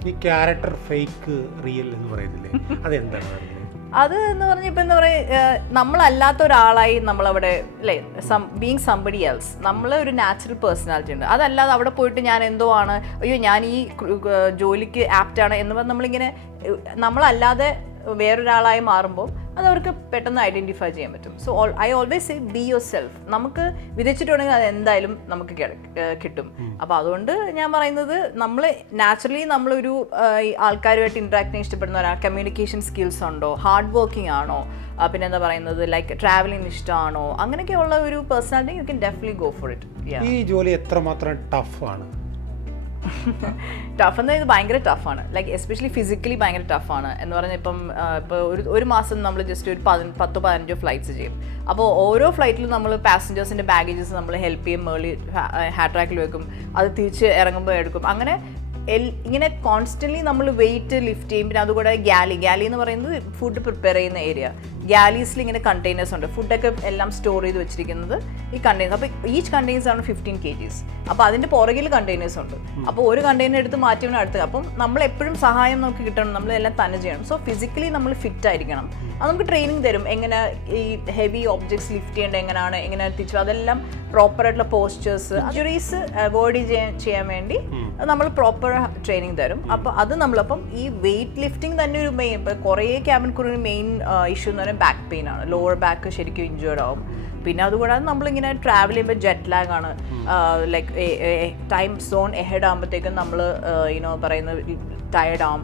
ഈ ക്യാരക്ടർ ഫേക്ക് റിയൽ എന്ന് പറയുന്നില്ലേ, അതെന്താണ്? അത് എന്ന് പറഞ്ഞാൽ ഇപ്പം എന്താ പറയുക, നമ്മളല്ലാത്ത ഒരാളായി നമ്മളവിടെ അല്ലേ, ബീങ് സംബഡി എൽസ്. നമ്മൾ ഒരു നാച്ചുറൽ പേഴ്സണാലിറ്റി ഉണ്ട്. അതല്ലാതെ അവിടെ പോയിട്ട് ഞാൻ എന്തോ ആണ്, അയ്യോ ഞാൻ ഈ ജോലിക്ക് ആപ്റ്റാണ് എന്ന് പറഞ്ഞാൽ നമ്മളിങ്ങനെ നമ്മളല്ലാതെ വേറൊരാളായി മാറുമ്പോൾ അത് അവർക്ക് പെട്ടെന്ന് ഐഡൻറ്റിഫൈ ചെയ്യാൻ പറ്റും. So I always say be your self. നമുക്ക് വിധിച്ചിട്ടുണ്ടെങ്കിൽ അത് എന്തായാലും നമുക്ക് കിട്ടും. അപ്പോൾ അതുകൊണ്ട് ഞാൻ പറയുന്നത്, നമ്മൾ നാച്ചുറലി നമ്മളൊരു ആൾക്കാരുമായിട്ട് ഇൻട്രാക്ട് ചെയ്യാൻ ഇഷ്ടപ്പെടുന്ന ഒരാൾ, കമ്മ്യൂണിക്കേഷൻ സ്കിൽസ് ഉണ്ടോ, ഹാർഡ് വർക്കിംഗ് ആണോ, പിന്നെ എന്താ പറയുന്നത് ലൈക്ക് ട്രാവലിംഗ് ഇഷ്ടമാണോ, അങ്ങനെയൊക്കെയുള്ള ഒരു personality you can definitely go for it. ഈ ജോലി എത്രമാത്രം ടഫാണ്? ടഫ് എന്ന് പറയുന്നത് ഭയങ്കര ടഫാണ്. ലൈക്ക് എസ്പെഷ്യലി ഫിസിക്കലി ഭയങ്കര ടഫാണ് എന്ന് പറഞ്ഞാൽ ഇപ്പോൾ ഒരു മാസം നമ്മൾ ജസ്റ്റ് ഒരു 10-15 ഫ്ലൈറ്റ്സ് ചെയ്യും. അപ്പോൾ ഓരോ ഫ്ലൈറ്റിലും നമ്മൾ പാസഞ്ചേഴ്സിൻ്റെ ബാഗേജസ് നമ്മൾ ഹെൽപ്പ് ചെയ്യും, മേളി ഹാൻഡ് ട്രാക്കിൽ വെക്കും, അത് തിരിച്ച് ഇറങ്ങുമ്പോൾ എടുക്കും. അങ്ങനെ ഇങ്ങനെ കോൺസ്റ്റൻ്റ്ലി നമ്മൾ വെയിറ്റ് ലിഫ്റ്റ് ചെയ്യും. പിന്നെ അതുകൂടെ ഗാലി എന്ന് പറയുന്നത് ഫുഡ് പ്രിപ്പയർ ചെയ്യുന്ന ഏരിയ. ഗാലീസിൽ ഇങ്ങനെ കണ്ടെയ്നേഴ്സ് ഉണ്ട്, ഫുഡൊക്കെ എല്ലാം സ്റ്റോർ ചെയ്ത് വെച്ചിരിക്കുന്നത് ഈ കണ്ടെയ്നേഴ്സ്. അപ്പോൾ ഈച്ച് കണ്ടെയ്നേഴ്സ് ആണ് 15 kgs. അപ്പോൾ അതിൻ്റെ പുറകിൽ കണ്ടെയ്നേഴ്സ് ഉണ്ട്. അപ്പോൾ ഒരു കണ്ടെയ്നർ എടുത്ത് മാറ്റിയവന് അടുത്ത്. അപ്പം നമ്മൾ എപ്പോഴും സഹായം നമുക്ക് കിട്ടണം, നമ്മളെല്ലാം തന്നെ ചെയ്യണം. സോ ഫിസിക്കലി നമ്മൾ ഫിറ്റ് ആയിരിക്കണം. അത് നമുക്ക് ട്രെയിനിങ് തരും, എങ്ങനെ ഈ ഹെവി ഒബ്ജക്ട്സ് ലിഫ്റ്റ് ചെയ്യേണ്ടത്, എങ്ങനെ തിരിച്ചു, അതെല്ലാം പ്രോപ്പറായിട്ടുള്ള പോസ്റ്റേഴ്സ്, ഇഞ്ചുറീസ് അവോയ്ഡ് ചെയ്യാൻ വേണ്ടി നമ്മൾ പ്രോപ്പർ ട്രെയിനിങ് തരും. അപ്പോൾ അത് നമ്മളപ്പം ഈ വെയിറ്റ് ലിഫ്റ്റിംഗ് തന്നെ ഒരു മെയിൻ, ഇപ്പോൾ കുറേ ക്യാബിൻ ക്രൂവിന് മെയിൻ ഇഷ്യൂ എന്ന് പറയുന്നത് ബാക്ക് പെയിൻ ആണ്. ലോവർ ബാക്ക് ശരിക്കും ഇഞ്ചേർഡ് ആവും. പിന്നെ അതുകൂടാതെ നമ്മളിങ്ങനെ ട്രാവൽ ചെയ്യുമ്പോൾ ജെറ്റ് ലാഗ് ആണ്, ലൈക്ക് ടൈം സോൺ എഹെഡ് ആകുമ്പോഴത്തേക്കും നമ്മൾ പറയുന്നത് ടയർഡ് ആവും.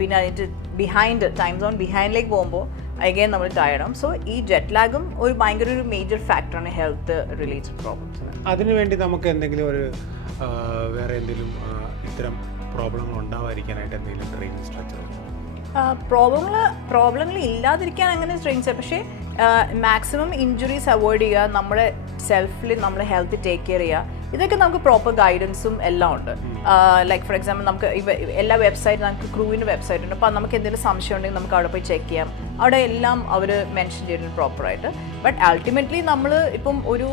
പിന്നെ അതിൻ്റെ ടൈം സോൺ ബിഹൈൻഡിലേക്ക് പോകുമ്പോൾ അഗെയിൻ നമ്മൾ ടയർഡാവും. സോ ഈ ജെറ്റ് ലാഗും ഒരു ഭയങ്കര ഒരു മേജർ ഫാക്ടറാണ് ഹെൽത്ത് റിലേറ്റഡ് പ്രോബ്ലംസിന്. അതിനുവേണ്ടി നമുക്ക് എന്തെങ്കിലും ഒരു വേറെ എന്തെങ്കിലും ഇത്തരം പ്രോബ്ലങ്ങൾ ഉണ്ടാവാതിരിക്കാനായിട്ട് എന്തെങ്കിലും ട്രെയിനിങ് സ്ട്രക്ചർ പ്രോബ്ലങ്ങൾ ഇല്ലാതിരിക്കാൻ അങ്ങനെ ട്രെയിൻ ചെയ്യാം. പക്ഷേ മാക്സിമം ഇഞ്ചുറീസ് അവോയ്ഡ് ചെയ്യുക, നമ്മുടെ സെൽഫിൽ നമ്മൾ ഹെൽത്ത് ടേക്ക് കെയർ ചെയ്യുക. ഇതൊക്കെ നമുക്ക് പ്രോപ്പർ ഗൈഡൻസും എല്ലാം ഉണ്ട്. ലൈക്ക് ഫോർ എക്സാമ്പിൾ നമുക്ക് എല്ലാ വെബ്സൈറ്റും നമുക്ക് ക്രൂവിൻ്റെ വെബ്സൈറ്റ് ഉണ്ട്. അപ്പോൾ നമുക്ക് എന്തെങ്കിലും സംശയം ഉണ്ടെങ്കിൽ നമുക്ക് അവിടെ പോയി ചെക്ക് ചെയ്യാം. അവിടെ എല്ലാം അവർ മെൻഷൻ ചെയ്തിട്ടുണ്ട് പ്രോപ്പറായിട്ട്. ബട്ട് അൾട്ടിമേറ്റ്ലി നമ്മൾ ഇപ്പം ഒരു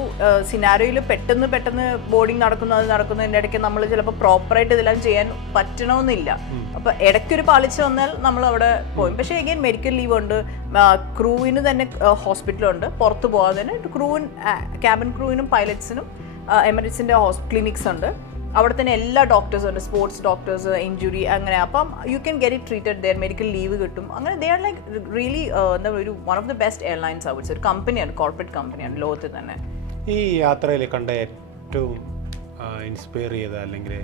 സിനാരിയോയിൽ പെട്ടെന്ന് ബോർഡിങ് നടക്കുന്നതിൻ്റെ ഇടയ്ക്ക് നമ്മൾ ചിലപ്പോൾ പ്രോപ്പറായിട്ട് ഇതെല്ലാം ചെയ്യാൻ പറ്റണമെന്നില്ല. അപ്പോൾ ഇടയ്ക്കൊരു പാളിച്ച വന്നാൽ നമ്മൾ അവിടെ പോയി. പക്ഷേ എഗെയിൻ മെഡിക്കൽ ലീവ് ഉണ്ട്, ക്രൂവിന് തന്നെ ഹോസ്പിറ്റലുണ്ട്, പുറത്ത് പോകാതെ തന്നെ ക്യാബിൻ ക്രൂവിനും പൈലറ്റ്സിനും എമിറേറ്റ്സിൻ്റെ ക്ലിനിക്സ് ഉണ്ട്. അവിടെ തന്നെ എല്ലാ ഡോക്ടേഴ്സും ഉണ്ട്, സ്പോർട്സ് ഡോക്ടേഴ്സ്, ഇഞ്ചുറി അങ്ങനെ. അപ്പം you can get it treated there, medical leave കിട്ടും. അങ്ങനെ ദേ ആർ ലൈക്ക് റിയലി എന്താ ഒരു one of the best airlines അവിടുത്തെ ഒരു കമ്പനിയാണ്, കോർപ്പറേറ്റ് കമ്പനിയാണ് ലോകത്തിൽ തന്നെ. ഈ യാത്രയിൽ കണ്ട ഏറ്റവും ഇൻസ്പയർ ചെയ്ത അല്ലെങ്കിൽ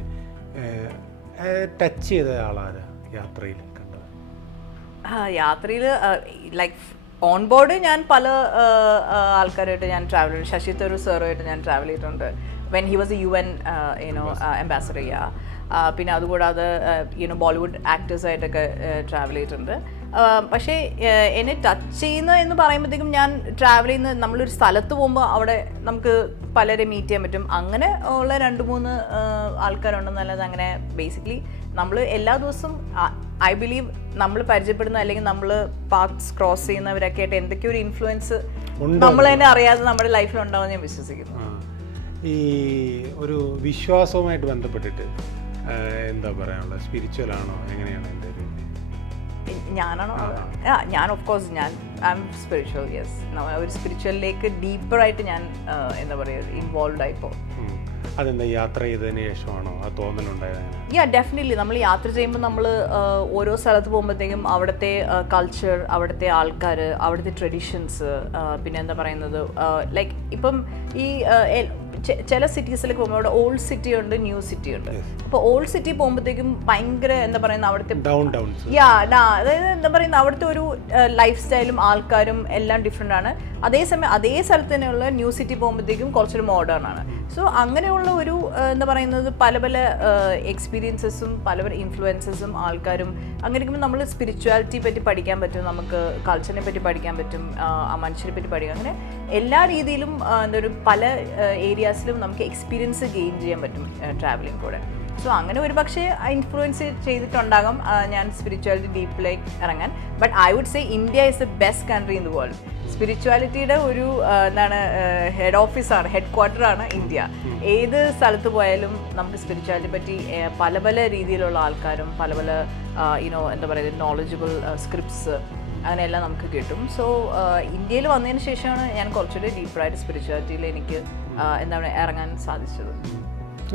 ടച്ച് ചെയ്ത ആളാണ് യാത്രയിൽ കണ്ടത്? യാത്രയിൽ ലൈക്ക് ഓൺ ബോർഡ് ഞാൻ പല ആൾക്കാരായിട്ട് ഞാൻ ട്രാവൽ ചെയ്തു. ശശി തരൂർ സാറുമായിട്ട് ഞാൻ ട്രാവൽ ചെയ്തിട്ടുണ്ട് when he was A UN ambassador. പിന്നെ അതുകൂടാതെ ബോളിവുഡ് ആക്ടേഴ്സായിട്ടൊക്കെ ട്രാവൽ ചെയ്തിട്ടുണ്ട്. പക്ഷേ എന്നെ ടച്ച് ചെയ്യുന്ന എന്ന് പറയുമ്പോഴത്തേക്കും ഞാൻ ട്രാവൽ ചെയ്യുന്ന നമ്മളൊരു സ്ഥലത്ത് പോകുമ്പോൾ അവിടെ നമുക്ക് പലരെ മീറ്റ് ചെയ്യാൻ പറ്റും. അങ്ങനെ ഉള്ള 2-3 ആൾക്കാരുണ്ടെന്നല്ലാതെ അങ്ങനെ ബേസിക്കലി നമ്മൾ എല്ലാ ദിവസവും ഐ ബിലീവ് നമ്മൾ പരിചയപ്പെടുന്ന അല്ലെങ്കിൽ നമ്മൾ പാത്സ് ക്രോസ് ചെയ്യുന്നവരൊക്കെ ആയിട്ട് എന്തൊക്കെയോ ഒരു ഇൻഫ്ലുവൻസ് നമ്മൾ തന്നെ അറിയാതെ നമ്മുടെ ലൈഫിൽ ഉണ്ടാവുമെന്ന് ഞാൻ വിശ്വസിക്കുന്നു. ഈ ഒരു വിശ്വാസവുമായിട്ട് ബന്ധപ്പെട്ടിട്ട് എന്താ പറയാനുള്ളത്? സ്പിരിച്വൽ ആണോ, എങ്ങനെയാണ് എൻ്റെ ഒരു ഞാനാണോ? ഞാൻ of course I M spiritual. Yes, ഒരു സ്പിരിച്വലിലേക്ക് ഡീപ്പറായിട്ട് ഞാൻ എന്താ പറയുക ഇൻവോൾവ് ആയിപ്പോൾ. അതെന്താ യാത്ര ചെയ്തതിന് ശേഷമാണോ ആ തോന്നലുണ്ടായത്? ഡെഫിനറ്റ്ലി നമ്മൾ യാത്ര ചെയ്യുമ്പോൾ നമ്മൾ ഓരോ സ്ഥലത്ത് പോകുമ്പോഴത്തേക്കും അവിടുത്തെ കൾച്ചർ, അവിടുത്തെ ആൾക്കാർ, അവിടുത്തെ ട്രഡീഷൻസ്, പിന്നെ എന്താ പറയുന്നത് ലൈക്ക് ഇപ്പം ഈ ചില സിറ്റീസിലേക്ക് പോകുമ്പോൾ അവിടെ ഓൾഡ് സിറ്റി ഉണ്ട്, ന്യൂ സിറ്റി ഉണ്ട്. അപ്പോൾ ഓൾഡ് സിറ്റി പോകുമ്പോഴത്തേക്കും ഭയങ്കര എന്താ പറയുന്നത് അവിടുത്തെ അതായത് എന്താ പറയുന്നത് അവിടുത്തെ ഒരു ലൈഫ് സ്റ്റൈലും ആൾക്കാരും എല്ലാം ഡിഫറെൻ്റ് ആണ്. അതേസമയം അതേ സ്ഥലത്ത് തന്നെയുള്ള ന്യൂ സിറ്റി പോകുമ്പോഴത്തേക്കും കുറച്ചൊരു മോഡേൺ ആണ്. സോ അങ്ങനെയുള്ള ഒരു എന്താ പറയുന്നത് പല പല എക്സ്പീരിയൻസസും പല പല ഇൻഫ്ലുവൻസസും ആൾക്കാരും അങ്ങനെ ഇരിക്കുമ്പോൾ നമ്മൾ സ്പിരിച്വാലിറ്റി പറ്റി പഠിക്കാൻ പറ്റും, നമുക്ക് കൾച്ചറിനെ പറ്റി പഠിക്കാൻ പറ്റും, ആ മനുഷ്യരെ പറ്റി പഠിക്കാം. അങ്ങനെ എല്ലാ രീതിയിലും എന്താ ഒരു പല ഏരിയാസിലും നമുക്ക് എക്സ്പീരിയൻസ് ഗെയിൻ ചെയ്യാൻ പറ്റും ട്രാവലിംഗ് കൂടെ. സോ അങ്ങനെ ഒരു പക്ഷേ ഇൻഫ്ലുവൻസ് ചെയ്തിട്ടുണ്ടാകാം ഞാൻ സ്പിരിച്വാലിറ്റി ഡീപ്പിലേക്ക് ഇറങ്ങാൻ. But I would say India is the best country in the world. സ്പിരിച്വാലിറ്റിയുടെ ഒരു എന്താണ് ഹെഡ് ഓഫീസാണ്, ഹെഡ് ക്വാർട്ടറാണ് ഇന്ത്യ. ഏത് സ്ഥലത്ത് പോയാലും നമുക്ക് സ്പിരിച്വാലിറ്റി പറ്റി പല പല രീതിയിലുള്ള ആൾക്കാരും പല പല എന്താ പറയുക നോളജബിൾ സ്ക്രിപ്റ്റ്സ് അങ്ങനെയെല്ലാം നമുക്ക് കിട്ടും. സോ ഇന്ത്യയിൽ വന്നതിന് ശേഷമാണ് ഞാൻ കുറച്ചുകൂടി ഡീപ്പറായിട്ട് സ്പിരിച്വാലിറ്റിയിൽ എനിക്ക് എന്താണ് ഇറങ്ങാൻ സാധിച്ചത്.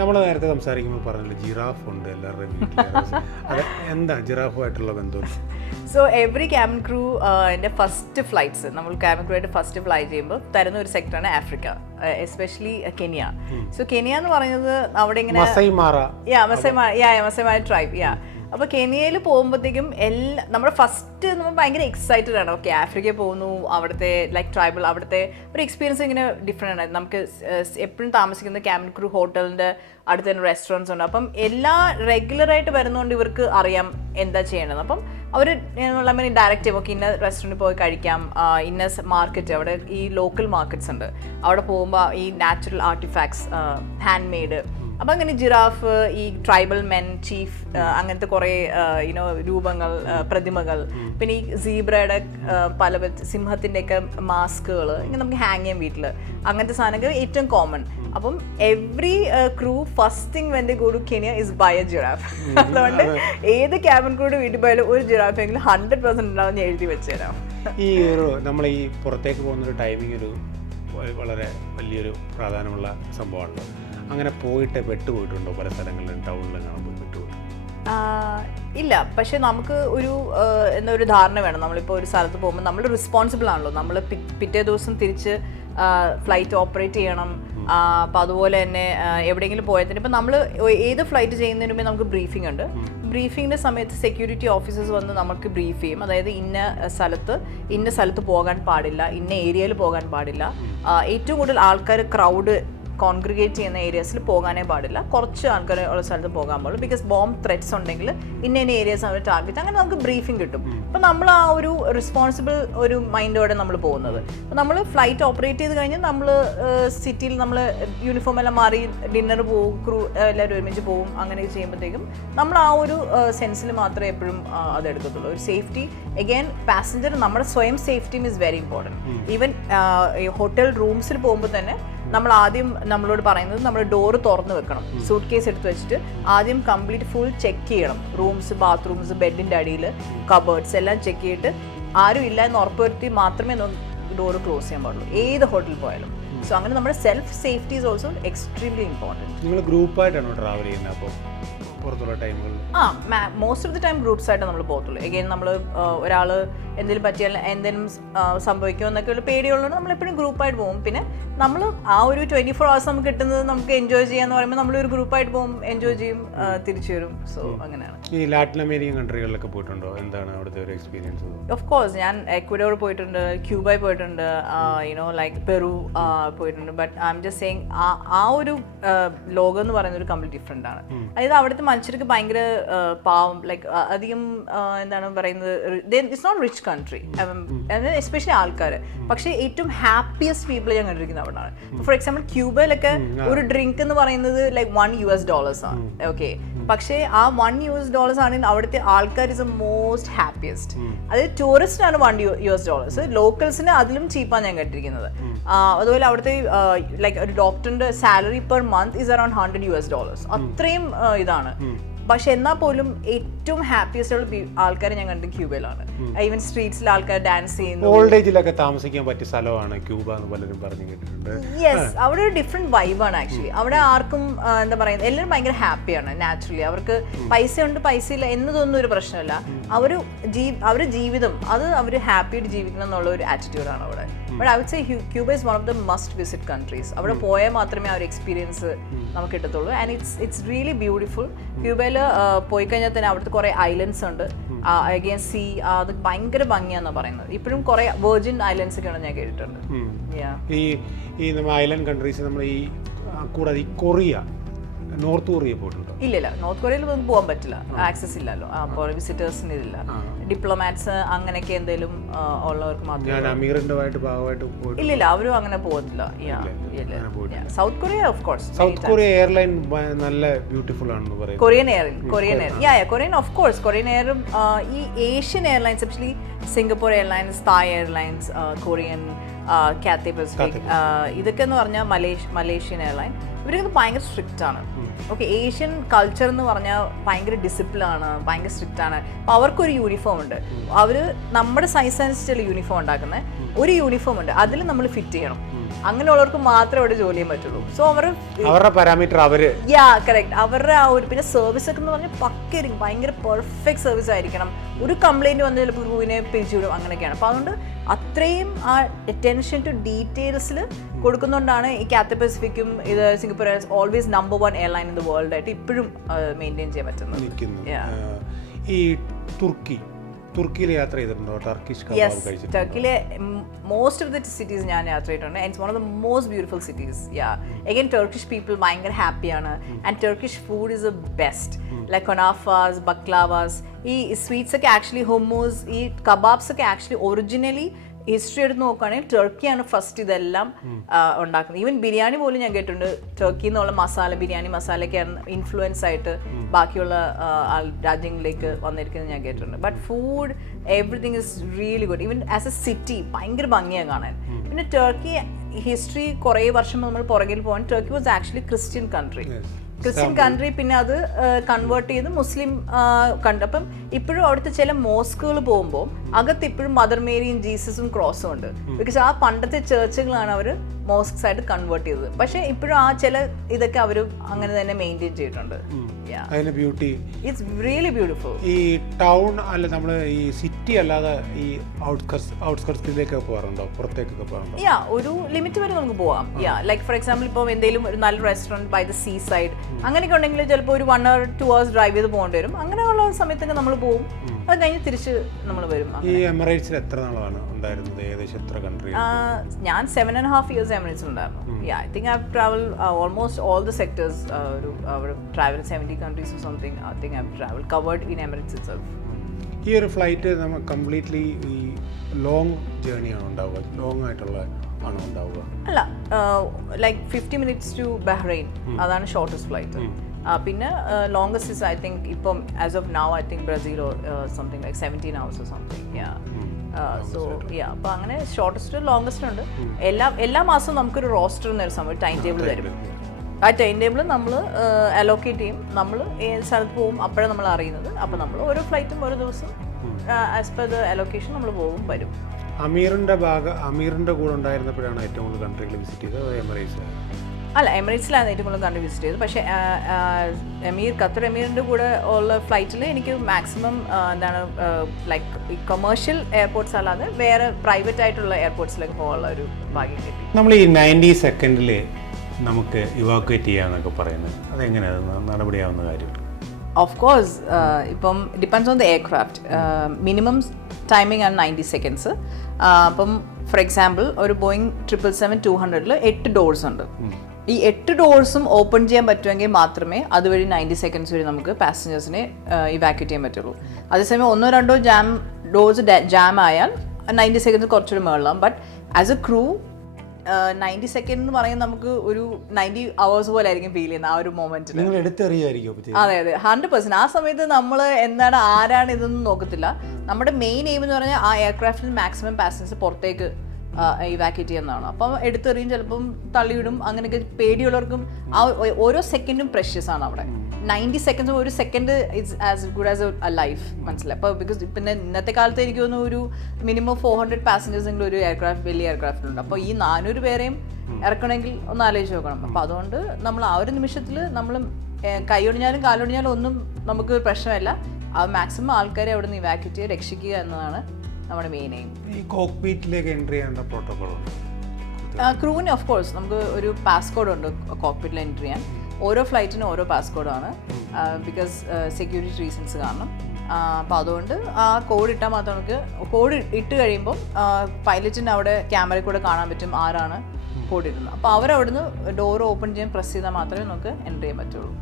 നമ്മൾ നേരത്തെ സംസാരിക്കുമ്പോൾ പറഞ്ഞല്ലോ ജിറാഫ് ഉണ്ട് എല്ലാവരുടെയും വീട്ടിൽ. അത് എന്താ ജിറാഫുമായിട്ടുള്ള ബന്ധം? സോ എവറി ക്യാബിൻ ക്രൂ എൻ്റെ ഫസ്റ്റ് ഫ്ലൈറ്റ്സ് നമ്മൾ ക്യാബിൻ ക്രൂ ആയിട്ട് ഫസ്റ്റ് ഫ്ലൈ ചെയ്യുമ്പോൾ തരുന്ന ഒരു സെക്ടറാണ് Africa, especially Kenya. So Kenya എന്ന് പറയുന്നത് അവിടെ ഇങ്ങനെ മസൈമാര ട്രൈബ്. അപ്പോൾ കെനിയയിൽ പോകുമ്പോഴത്തേക്കും നമ്മുടെ ഫസ്റ്റ് നമ്മൾ ഭയങ്കര എക്സൈറ്റഡ് ആണ്. ഓക്കെ, ആഫ്രിക്കയിൽ പോകുന്നു, അവിടുത്തെ ലൈക്ക് ട്രൈബൽ അവിടുത്തെ ഒരു എക്സ്പീരിയൻസ് ഇങ്ങനെ ഡിഫറെൻ്റ് ആണ്. നമുക്ക് എപ്പോഴും താമസിക്കുന്ന ക്യാബിൻ ക്രൂ ഹോട്ടലിൻ്റെ അടുത്ത് തന്നെ റെസ്റ്റോറൻറ്റ്സ് ഉണ്ട്. അപ്പം എല്ലാ റെഗുലറായിട്ട് വരുന്നതുകൊണ്ട് ഇവർക്ക് അറിയാം എന്താ ചെയ്യേണ്ടത്. അപ്പം അവർ ഡയറക്റ്റ് ചെയ്യും, ഓക്കെ ഇന്ന റെസ്റ്റോറൻറ്റിൽ പോയി കഴിക്കാം, ഇന്ന മാർക്കറ്റ് അവിടെ ഈ ലോക്കൽ മാർക്കറ്റ്സ് ഉണ്ട്, അവിടെ പോകുമ്പോൾ ഈ നാച്ചുറൽ ആർട്ടിഫാക്ട്സ് ഹാൻഡ് മെയ്ഡ്. അപ്പം അങ്ങനെ ജിറാഫ്, ഈ ട്രൈബൽ മെൻ, ചീഫ്, അങ്ങനത്തെ കുറേ രൂപങ്ങൾ, പ്രതിമകൾ, പിന്നെ ഈ സീബ്രയുടെ പല സിംഹത്തിൻ്റെയൊക്കെ മാസ്കുകൾ ഇങ്ങനെ നമുക്ക് ഹാങ് ചെയ്യാം വീട്ടിൽ. അങ്ങനത്തെ സാധനങ്ങൾ ഏറ്റവും കോമൺ. അപ്പം every crew first thing when they go to Kenya is buy a giraffe. അതുകൊണ്ട് ഏത് ക്യാബിൻ ക്രൂയുടെ വീട്ടിൽ പോയാലും ഒരു ജിറാഫ് എങ്കിലും 100% ഉണ്ടാവും ഞാൻ എഴുതി വെച്ചുതരാം. ഈ ഒരു നമ്മൾ ഈ പുറത്തേക്ക് പോകുന്നൊരു ടൈമിംഗ് ഒരു വളരെ വലിയൊരു പ്രാധാന്യമുള്ള സംഭവമാണല്ലോ. അങ്ങനെ പോയിട്ട് പെട്ടുപോയിട്ടുണ്ടോ? പല സ്ഥലങ്ങളിലും ടൗണിലും കാണുമ്പോൾ പെട്ടുപോയി? ഇല്ല, പക്ഷെ നമുക്ക് ഒരു ധാരണ വേണം. നമ്മളിപ്പോൾ ഒരു സ്ഥലത്ത് പോകുമ്പോൾ നമ്മൾ റെസ്പോൺസിബിൾ ആണല്ലോ. നമ്മൾ പിറ്റേ ദിവസം തിരിച്ച് ഫ്ലൈറ്റ് ഓപ്പറേറ്റ് ചെയ്യണം. അപ്പം അതുപോലെ തന്നെ എവിടെയെങ്കിലും പോയതിന് ഇപ്പം നമ്മൾ ഏത് ഫ്ലൈറ്റ് ചെയ്യുന്നതിന് മുമ്പേ നമുക്ക് ബ്രീഫിംഗ് ഉണ്ട്. ബ്രീഫിങ്ങിൻ്റെ സമയത്ത് സെക്യൂരിറ്റി ഓഫീസേഴ്സ് വന്ന് നമുക്ക് ബ്രീഫ് ചെയ്യും. അതായത് ഇന്ന സ്ഥലത്ത് പോകാൻ പാടില്ല, ഇന്ന ഏരിയയിൽ പോകാൻ പാടില്ല, ഏറ്റവും കൂടുതൽ ആൾക്കാർ ക്രൗഡ് കോൺഗ്രിഗേറ്റ് ചെയ്യുന്ന ഏരിയാസിൽ പോകാനേ പാടില്ല, കുറച്ച് ആൾക്കാർ ഉള്ള സ്ഥലത്ത് പോകാൻ പാടുള്ളൂ. ബിക്കോസ് ബോംബ് ത്രെറ്റ്സ് ഉണ്ടെങ്കിൽ ഇന്ന ഏരിയാസ് അവർ ടാർഗറ്റ്, അങ്ങനെ നമുക്ക് ബ്രീഫിംഗ് കിട്ടും. അപ്പം നമ്മൾ ആ ഒരു റെസ്പോൺസിബിൾ ഒരു മൈൻഡോടെ നമ്മൾ പോകുന്നത്. അപ്പം നമ്മൾ ഫ്ലൈറ്റ് ഓപ്പറേറ്റ് ചെയ്ത് കഴിഞ്ഞ് നമ്മൾ സിറ്റിയിൽ നമ്മൾ യൂണിഫോം എല്ലാം മാറി ഡിന്നർ പോകും, ക്രൂ എല്ലാവരും ഒരുമിച്ച് പോകും. അങ്ങനെ ചെയ്യുമ്പോഴത്തേക്കും നമ്മൾ ആ ഒരു സെൻസിൽ മാത്രമേ എപ്പോഴും അതെടുക്കത്തുള്ളൂ. ഒരു സേഫ്റ്റി അഗെയിൻ പാസഞ്ചർ നമ്മുടെ സ്വയം സേഫ്റ്റിയും is very important. Even hotel റൂംസിൽ പോകുമ്പോൾ തന്നെ നമ്മൾ ആദ്യം നമ്മളോട് പറയുന്നത് നമ്മൾ ഡോറ് തുറന്ന് വെക്കണം. സൂട്ട് കേസ് എടുത്ത് വെച്ചിട്ട് ആദ്യം കംപ്ലീറ്റ് ഫുൾ ചെക്ക് ചെയ്യണം. റൂംസ്, ബാത്റൂംസ്, ബെഡിൻ്റെ അടിയിൽ, കബേർഡ്സ് എല്ലാം ചെക്ക് ചെയ്തിട്ട് ആരും ഇല്ല എന്ന് ഉറപ്പുവരുത്തി മാത്രമേ ഡോറ് ക്ലോസ് ചെയ്യാൻ പാടുള്ളൂ ഏത് ഹോട്ടലിൽ പോയാലും. സോ അങ്ങനെ നമ്മുടെ self safety is also extremely important. നിങ്ങൾ ഗ്രൂപ്പായിട്ടാണോ ട്രാവൽ ചെയ്യുന്നത് അപ്പോൾ പുറത്തുള്ള ടൈമുകളിൽ? Most of the time groups ആയിട്ട് നമ്മൾ പോകത്തുള്ളൂ. എഗെയിൻ നമ്മൾ ഒരാൾ എന്തെങ്കിലും പറ്റിയാൽ എന്തെങ്കിലും സംഭവിക്കുമോ എന്നൊക്കെ ഒരു പേടിയുള്ളതുകൊണ്ട് നമ്മൾ എപ്പോഴും ഗ്രൂപ്പായിട്ട് പോകും. പിന്നെ നമ്മൾ ആ ഒരു 24 hours നമുക്ക് കിട്ടുന്നത് നമുക്ക് എൻജോയ് ചെയ്യാന്ന് പറയുമ്പോൾ നമ്മളൊരു ഗ്രൂപ്പായിട്ട് പോകും, എൻജോയ് ചെയ്യും, തിരിച്ചു വരും. സോ അങ്ങനെയാണ്. ഈ ലാറ്റിൻ അമേരിക്കൻ കൺട്രികളിലൊക്കെ പോയിട്ടുണ്ടോ? എന്താണ് അവിടുത്തെ ഒരു എക്സ്പീരിയൻസ്? ഓഫ് കോഴ്സ് ഞാൻ എക്വഡോർ പോയിട്ടുണ്ട്, ക്യൂബയിൽ പോയിട്ടുണ്ട്, ലൈക്ക് പെറു പോയിട്ടുണ്ട്. But I am just saying ആ ഒരു ലോകം എന്ന് പറയുന്നത് ഒരു കംപ്ലീറ്റ് ഡിഫറെൻ്റ് ആണ്. അതായത് അവിടുത്തെ മനുഷ്യർക്ക് ഭയങ്കര പാവം, ലൈക്ക് അധികം എന്താണ് പറയുന്നത്, it's not rich country especially ആൾക്കാർ. പക്ഷേ ഏറ്റവും ഹാപ്പിയസ്റ്റ് പീപ്പിൾ ഞാൻ കണ്ടിരിക്കുന്നത് അവിടെ ആണ്. ഫോർ എക്സാമ്പിൾ ക്യൂബയിലൊക്കെ ഒരു ഡ്രിങ്ക് എന്ന് പറയുന്നത് ലൈക്ക് $1 ആണ്. ഓക്കെ, പക്ഷേ ആ $1 ആണെങ്കിൽ അവിടുത്തെ ആൾക്കാർ ഇസ് എ മോസ്റ്റ് ഹാപ്പിയസ്റ്റ്. അതായത് ടൂറിസ്റ്റിനാണ് $1, ലോക്കൽസിന് അതിലും ചീപ്പാണ് ഞാൻ കണ്ടിരിക്കുന്നത്. അതുപോലെ അവിടുത്തെ ലൈക്ക് ഒരു ഡോക്ടറിന്റെ salary per month is around $100. അത്രയും ഇതാണ്. പക്ഷെ എന്നാൽ പോലും ഏറ്റവും ഹാപ്പിയസ്റ്റ് ഉള്ള ആൾക്കാരെ ഞാൻ കണ്ടത് ക്യൂബയിലാണ്. ഈവൻ സ്ട്രീറ്റ്സിൽ ആൾക്കാർ ഡാൻസ് ചെയ്യുന്നു. ഓൾഡ് ഏജിലൊക്കെ താമസിക്കാൻ പറ്റിയ സ്ഥലമാണ് ക്യൂബ എന്ന് പലരും പറഞ്ഞു കേട്ടിട്ടുണ്ട്. യെസ്, അവിടെ ഒരു ഡിഫറെന്റ് വൈബാണ് ആക്ച്വലി. അവിടെ ആർക്കും എന്താ പറയുന്നത്, എല്ലാവരും ഭയങ്കര ഹാപ്പിയാണ് നാച്ചുറലി. അവർക്ക് പൈസ ഉണ്ട് പൈസ ഇല്ല എന്നതൊന്നും ഒരു പ്രശ്നമല്ല. അവരുടെ ജീവിതം അത് അവർ ഹാപ്പിയായിട്ട് ജീവിക്കണം എന്നുള്ള ഒരു ആറ്റിറ്റ്യൂഡാണ് അവിടെ. But I would say Cuba is one of the must visit countries. അവിടെ പോയാൽ മാത്രമേ ആ ഒരു എക്സ്പീരിയൻസ് നമുക്ക് കിട്ടത്തുള്ളൂ. And it's really beautiful. ക്യൂബയിൽ പോയി കഴിഞ്ഞാൽ തന്നെ അവിടുത്തെ കുറേ ഐലൻഡ്സ് ഉണ്ട്. അഗെയിൻ സീ, അത് ഭയങ്കര ഭംഗിയാണെന്നാണ് പറയുന്നത്. ഇപ്പോഴും കുറേ വെർജിൻ ഐലൻഡ്സ് ഒക്കെയാണ് ഞാൻ കേട്ടിട്ടുണ്ട്. ഈ നമ്മൾ ഐലൻഡ് കൺട്രീസ് നമ്മൾ ഈ കൂടാതെ ഈ കൊറിയ, നോർത്ത് കൊറിയ പോയിട്ടുണ്ടോ? ഇല്ല, നോർത്ത് കൊറിയയിൽ ഒന്നും പോകാൻ പറ്റില്ല, ആക്സസ് ഇല്ലല്ലോ. അപ്പോൾ വിസിറ്റേഴ്സിന് ഇതില്ല. ഡിപ്ലോമാറ്റ്സ് അങ്ങനെയൊക്കെ എന്തെങ്കിലും ഉള്ളവർക്ക് മാത്രമേ. ഇല്ല, അവരും അങ്ങനെ പോകത്തില്ല. South Korea of course, South Korea airline നല്ല ബ്യൂട്ടിഫുൾ ആണെന്ന് പറയുന്നത്. Korean of course. കൊറിയൻ എയറും ഈ Asian airlines, especially Singapore airlines, Thai airlines, Korean, Cathay Pacific, ഇതൊക്കെ എന്ന് പറഞ്ഞാൽ മലേഷ്യൻ എയർലൈൻ, ഇവരൊക്കെ ഭയങ്കര സ്ട്രിക്റ്റ് ആണ്. ഓക്കെ, ഏഷ്യൻ കൾച്ചർ എന്ന് പറഞ്ഞാൽ ഭയങ്കര ഡിസിപ്ലിനാണ്, ഭയങ്കര സ്ട്രിക്റ്റ് ആണ്. അപ്പോൾ അവർക്കൊരു യൂണിഫോം ഉണ്ട്. അവർ നമ്മുടെ സൈസ് അനുസരിച്ചുള്ള യൂണിഫോം ഉണ്ടാക്കുന്നത്. ഒരു യൂണിഫോം ഉണ്ട്, അതിൽ നമ്മൾ ഫിറ്റ് ചെയ്യണം. അങ്ങനെയുള്ളവർക്ക് മാത്രമേ അവിടെ ജോലി ചെയ്യാൻ പറ്റുള്ളൂ. സോ അവരുടെ പാരാമീറ്റർ കറക്റ്റ്. അവരുടെ ആ ഒരു പിന്നെ സർവീസ് ഒക്കെ എന്ന് പറഞ്ഞാൽ പക്കയായിരിക്കും, ഭയങ്കര പെർഫെക്റ്റ് സർവീസ് ആയിരിക്കണം. ഒരു കംപ്ലൈൻറ്റ് വന്ന് ചിലപ്പോൾ ക്രൂവിനെ പിരിച്ചുവിടും, അങ്ങനെയൊക്കെയാണ്. അപ്പോൾ അതുകൊണ്ട് അത്രയും ആ അറ്റൻഷൻ ടു ഡീറ്റെയിൽസിൽ കൊടുക്കുന്നതുകൊണ്ടാണ് ഈ കാത്തെ പസഫിക്കും ഇത് Singapore always number 1 airline in the world ആയിട്ട് ഇപ്പോഴും മെയിൻറ്റെയിൻ ചെയ്യാൻ പറ്റുന്നത്. ഈ തുർക്കിയിൽ യാത്ര ചെയ്തിട്ടുണ്ടോ? ടർക്കിയിലെ മോസ്റ്റ് ഓഫ് ദ സിറ്റീസ് ഞാൻ യാത്ര ചെയ്തിട്ടുണ്ട്. And it's one of the most beautiful cities. Again Turkish people ഭയങ്കര ഹാപ്പിയാണ്. And Turkish food is the best. Like കൊനാഫാസ്, ബക്ലാവാസ്, ഈ സ്വീറ്റ്സ് ഒക്കെ ആക്ച്വലി ഹുമ്മൂസ്, ഈ കബാബ്സ് ഒക്കെ ആക്ച്വലി ഒറിജിനലി ഹിസ്റ്ററി എടുത്ത് നോക്കുകയാണെങ്കിൽ ടർക്കിയാണ് ഫസ്റ്റ് ഇതെല്ലാം ഉണ്ടാക്കുന്നത്. ഈവൻ ബിരിയാണി പോലും ഞാൻ കേട്ടിട്ടുണ്ട് ടർക്കി എന്നുള്ള ബിരിയാണി മസാലയൊക്കെയാണ് ഇൻഫ്ലുവൻസ് ആയിട്ട് ബാക്കിയുള്ള രാജ്യങ്ങളിലേക്ക് വന്നിരിക്കുന്നത് ഞാൻ കേട്ടിട്ടുണ്ട്. But food everything is really good. Even as A city ഭയങ്കര ഭംഗിയാണ് കാണാൻ. പിന്നെ ടർക്കി ഹിസ്റ്ററി കുറേ വർഷം നമ്മൾ പുറകിൽ പോകാൻ, Turkey was actually Christian country. പിന്നെ അത് കൺവേർട്ട് ചെയ്ത് മുസ്ലിം കണ്ടു. അപ്പം ഇപ്പോഴും അവിടുത്തെ ചില മോസ്കുകൾ പോകുമ്പോൾ അകത്ത് ഇപ്പോഴും മദർ മേരിയും ജീസസും ക്രോസും ഉണ്ട്. ബിക്കോസ് ആ പണ്ടത്തെ ചേർച്ചുകളാണ് അവർ മോസ്ക്സ് ആയിട്ട് കൺവേർട്ട് ചെയ്തത്. പക്ഷെ ഇപ്പോഴും ആ ചില ഇതൊക്കെ അവർ അങ്ങനെ തന്നെ മെയിൻറ്റെയിൻ ചെയ്തിട്ടുണ്ട്. Beauty it's really beautiful. ഈ ടൗൺ അല്ല, നമ്മൾ ഈ സിറ്റി അല്ലാതെ ഈ ഔട്ട്സ്കർട്സിലേക്ക് പോകാറുണ്ടോ, പുറത്തേക്കൊക്കെ പോകാറുണ്ടോ? ഒരു ലിമിറ്റ് വരെ നമുക്ക് പോവാം. ലൈക്ക് ഫോർ എക്സാമ്പിൾ ഇപ്പോൾ എന്തെങ്കിലും ഒരു നല്ല restaurant by the sea side അങ്ങനെയൊക്കെ ഉണ്ടെങ്കിൽ ചിലപ്പോൾ ഒരു 1 or 2 hours ഡ്രൈവ് ചെയ്ത് പോകേണ്ടി വരും. അങ്ങനെയുള്ള സമയത്തൊക്കെ നമ്മൾ പോകും, അത് കഴിഞ്ഞ് തിരിച്ച് നമ്മൾ വരും. ഈ എമിറേറ്റ്സിൽ എത്ര നാളാണ് ഉണ്ടായിരുന്നത്? ഏകദേശം എത്ര കൺട്രി? ഞാൻ 7.5 years എമിറേറ്റ്സിൽ ഉണ്ടായിരുന്നു. I think I've traveled almost all the sectors. Traveled 70 countries or something. I think I've traveled covered in Emirates itself. ഈ ഒരു ഫ്ലൈറ്റ് നമ്മൾ കംപ്ലീറ്റ്ലി ഈ ലോങ് ജേർണിയാണ് ഉണ്ടാവുക, ലോങ് ആയിട്ടുള്ള ആണോ ഉണ്ടാവുക? അല്ല, ലൈക്ക് 50 minutes to Bahrain, അതാണ് ഷോർട്ടസ്റ്റ് ഫ്ലൈറ്റ്. പിന്നെ ലോങ്സ്റ്റ് ഇസ് ഐ തിങ്ക് ഇപ്പം as of now I think Brazil or something like 17 hours or something. So അപ്പോൾ അങ്ങനെ ഷോർട്ടസ്റ്റ് ലോങ്സ്റ്റ് ഉണ്ട്. എല്ലാ മാസവും നമുക്കൊരു റോസ്റ്റർ എന്നൊരു സമയം ടൈം ടേബിൾ തരും. ആ ടൈം ടേബിൾ നമ്മൾ അലോക്കേറ്റ് ചെയ്യും. നമ്മൾ ഏത് സ്ഥലത്ത് പോകും അപ്പോഴാണ് നമ്മൾ അറിയുന്നത്. അപ്പോൾ നമ്മൾ ഓരോ ഫ്ലൈറ്റും ഓരോ ദിവസം ആസ് പെർ ദ അലോക്കേഷൻ നമ്മൾ പോകും വരും. അമീറിന്റെ കൂടെ ഉണ്ടായിരുന്നപ്പോഴാണ് ഏറ്റവും കൂടുതൽ കൺട്രികൾ വിസിറ്റ് ചെയ്തത് എമിറേറ്റ്സ്? അല്ല, എമിറേറ്റ്സിലാണ് ഏറ്റവും കൂടുതൽ കൺട്രി വിസിറ്റ് ചെയ്തത്. പക്ഷേ ഖത്തർ എമീറിൻ്റെ കൂടെ ഉള്ള ഫ്ലൈറ്റിൽ എനിക്ക് മാക്സിമം എന്താണ് ലൈക്ക് ഈ കൊമേഴ്ഷ്യൽ എയർപോർട്ട്സ് അല്ലാതെ വേറെ പ്രൈവറ്റ് ആയിട്ടുള്ള എയർപോർട്ട്സിലേക്ക് പോകാനുള്ള ഒരു ഭാഗ്യം കിട്ടി. നമ്മൾ ഈ 90 സെക്കൻഡിൽ നമുക്ക് ഇവാക്വേറ്റ് ചെയ്യാന്നൊക്കെ പറയുന്നത് അതെങ്ങനെയാണ് നടപടിയാവുന്ന കാര്യം? ഓഫ് കോഴ്സ് ഇപ്പം depends on the aircraft. Minimum timing ആണ് 90 seconds. അപ്പം ഫോർ എക്സാമ്പിൾ ഒരു ബോയിങ് 777-200 8 doors ഉണ്ട്. ഈ 8 doors ഓപ്പൺ ചെയ്യാൻ പറ്റുമെങ്കിൽ മാത്രമേ അതുവഴി 90 seconds വരെ നമുക്ക് പാസഞ്ചേഴ്സിനെ ഇവാക്യുവേറ്റ് ചെയ്യാൻ പറ്റുള്ളൂ. അതേസമയം 1-2 ഡോർസ് ജാം ആയാൽ 90 seconds കുറച്ചുകൂടി മുകളിലാവും. But as a crew 90 seconds എന്ന് പറയുന്നത് നമുക്ക് ഒരു 90 hours പോലെ ആയിരിക്കും ഫീൽ ചെയ്യുന്നത് ആ ഒരു മൊമെന്റിൽ. അതെ 100%. ആ സമയത്ത് നമ്മൾ എന്താണ് ആരാണ് ഇതൊന്നും നോക്കത്തില്ല. നമ്മുടെ മെയിൻ എയിം എന്ന് പറഞ്ഞാൽ ആ എയർക്രാഫ്റ്റിൽ മാക്സിമം പാസഞ്ചേഴ്സ് പുറത്തേക്ക് ഇവാക്യുവേറ്റ് ചെയ്യുന്നതാണ്. അപ്പം എടുത്തെറിയും, ചിലപ്പം തള്ളിയിടും. അങ്ങനെയൊക്കെ പേടിയുള്ളവർക്കും ആ ഓരോ സെക്കൻഡും പ്രഷ്യസ് ആണ് അവിടെ. 90 seconds ഒരു second it's as good as A life, മനസ്സിലായി. അപ്പോൾ ബിക്കോസ് പിന്നെ ഇന്നത്തെ കാലത്ത് എനിക്ക് തോന്നുന്നു ഒരു മിനിമം 400 passengers എങ്കിലും ഒരു എയർക്രാഫ്റ്റ് വലിയ എയർക്രാഫ്റ്റിലുണ്ട്. അപ്പോൾ ഈ 400 പേരെയും ഇറക്കണമെങ്കിൽ ഒന്ന് ആലോചിച്ച് നോക്കണം. അപ്പോൾ അതുകൊണ്ട് നമ്മൾ ആ ഒരു നിമിഷത്തിൽ നമ്മൾ കൈയൊടിഞ്ഞാലും കാലൊടിഞ്ഞാലും ഒന്നും നമുക്ക് പ്രശ്നമില്ല. ആ മാക്സിമം ആൾക്കാരെ അവിടെ നിന്ന് ഇവാക്യുവേറ്റ് ചെയ്ത് രക്ഷിക്കുക എന്നതാണ് നമ്മുടെ മെയിൻ എയിം. ഈ കോക്ക്പിറ്റിലേക്ക് എൻട്രി ചെയ്യേണ്ട പ്രോട്ടോകോൾ ഉണ്ട് ക്രൂവിന്? ഓഫ് കോഴ്സ് നമുക്ക് ഒരു പാസ്കോഡ് ഉണ്ട് കോക്ക്പിറ്റിൽ എൻട്രി ചെയ്യാൻ. ഓരോ ഫ്ലൈറ്റിനും ഓരോ പാസ്കോഡാണ്, ബിക്കോസ് സെക്യൂരിറ്റി റീസൺസ് കാരണം. അപ്പോൾ അതുകൊണ്ട് ആ കോഡ് ഇട്ടാൽ മാത്രം നമുക്ക്, കോഡ് ഇട്ട് കഴിയുമ്പം പൈലറ്റിന് അവിടെ ക്യാമറയിൽ കൂടെ കാണാൻ പറ്റും ആരാണ് കോഡ് ഇടുന്നത്. അപ്പോൾ അവരവിടുന്ന് ഡോർ ഓപ്പൺ ചെയ്യാൻ പ്രസ് ചെയ്താൽ മാത്രമേ നമുക്ക് എൻ്റർ ചെയ്യാൻ പറ്റുള്ളൂ.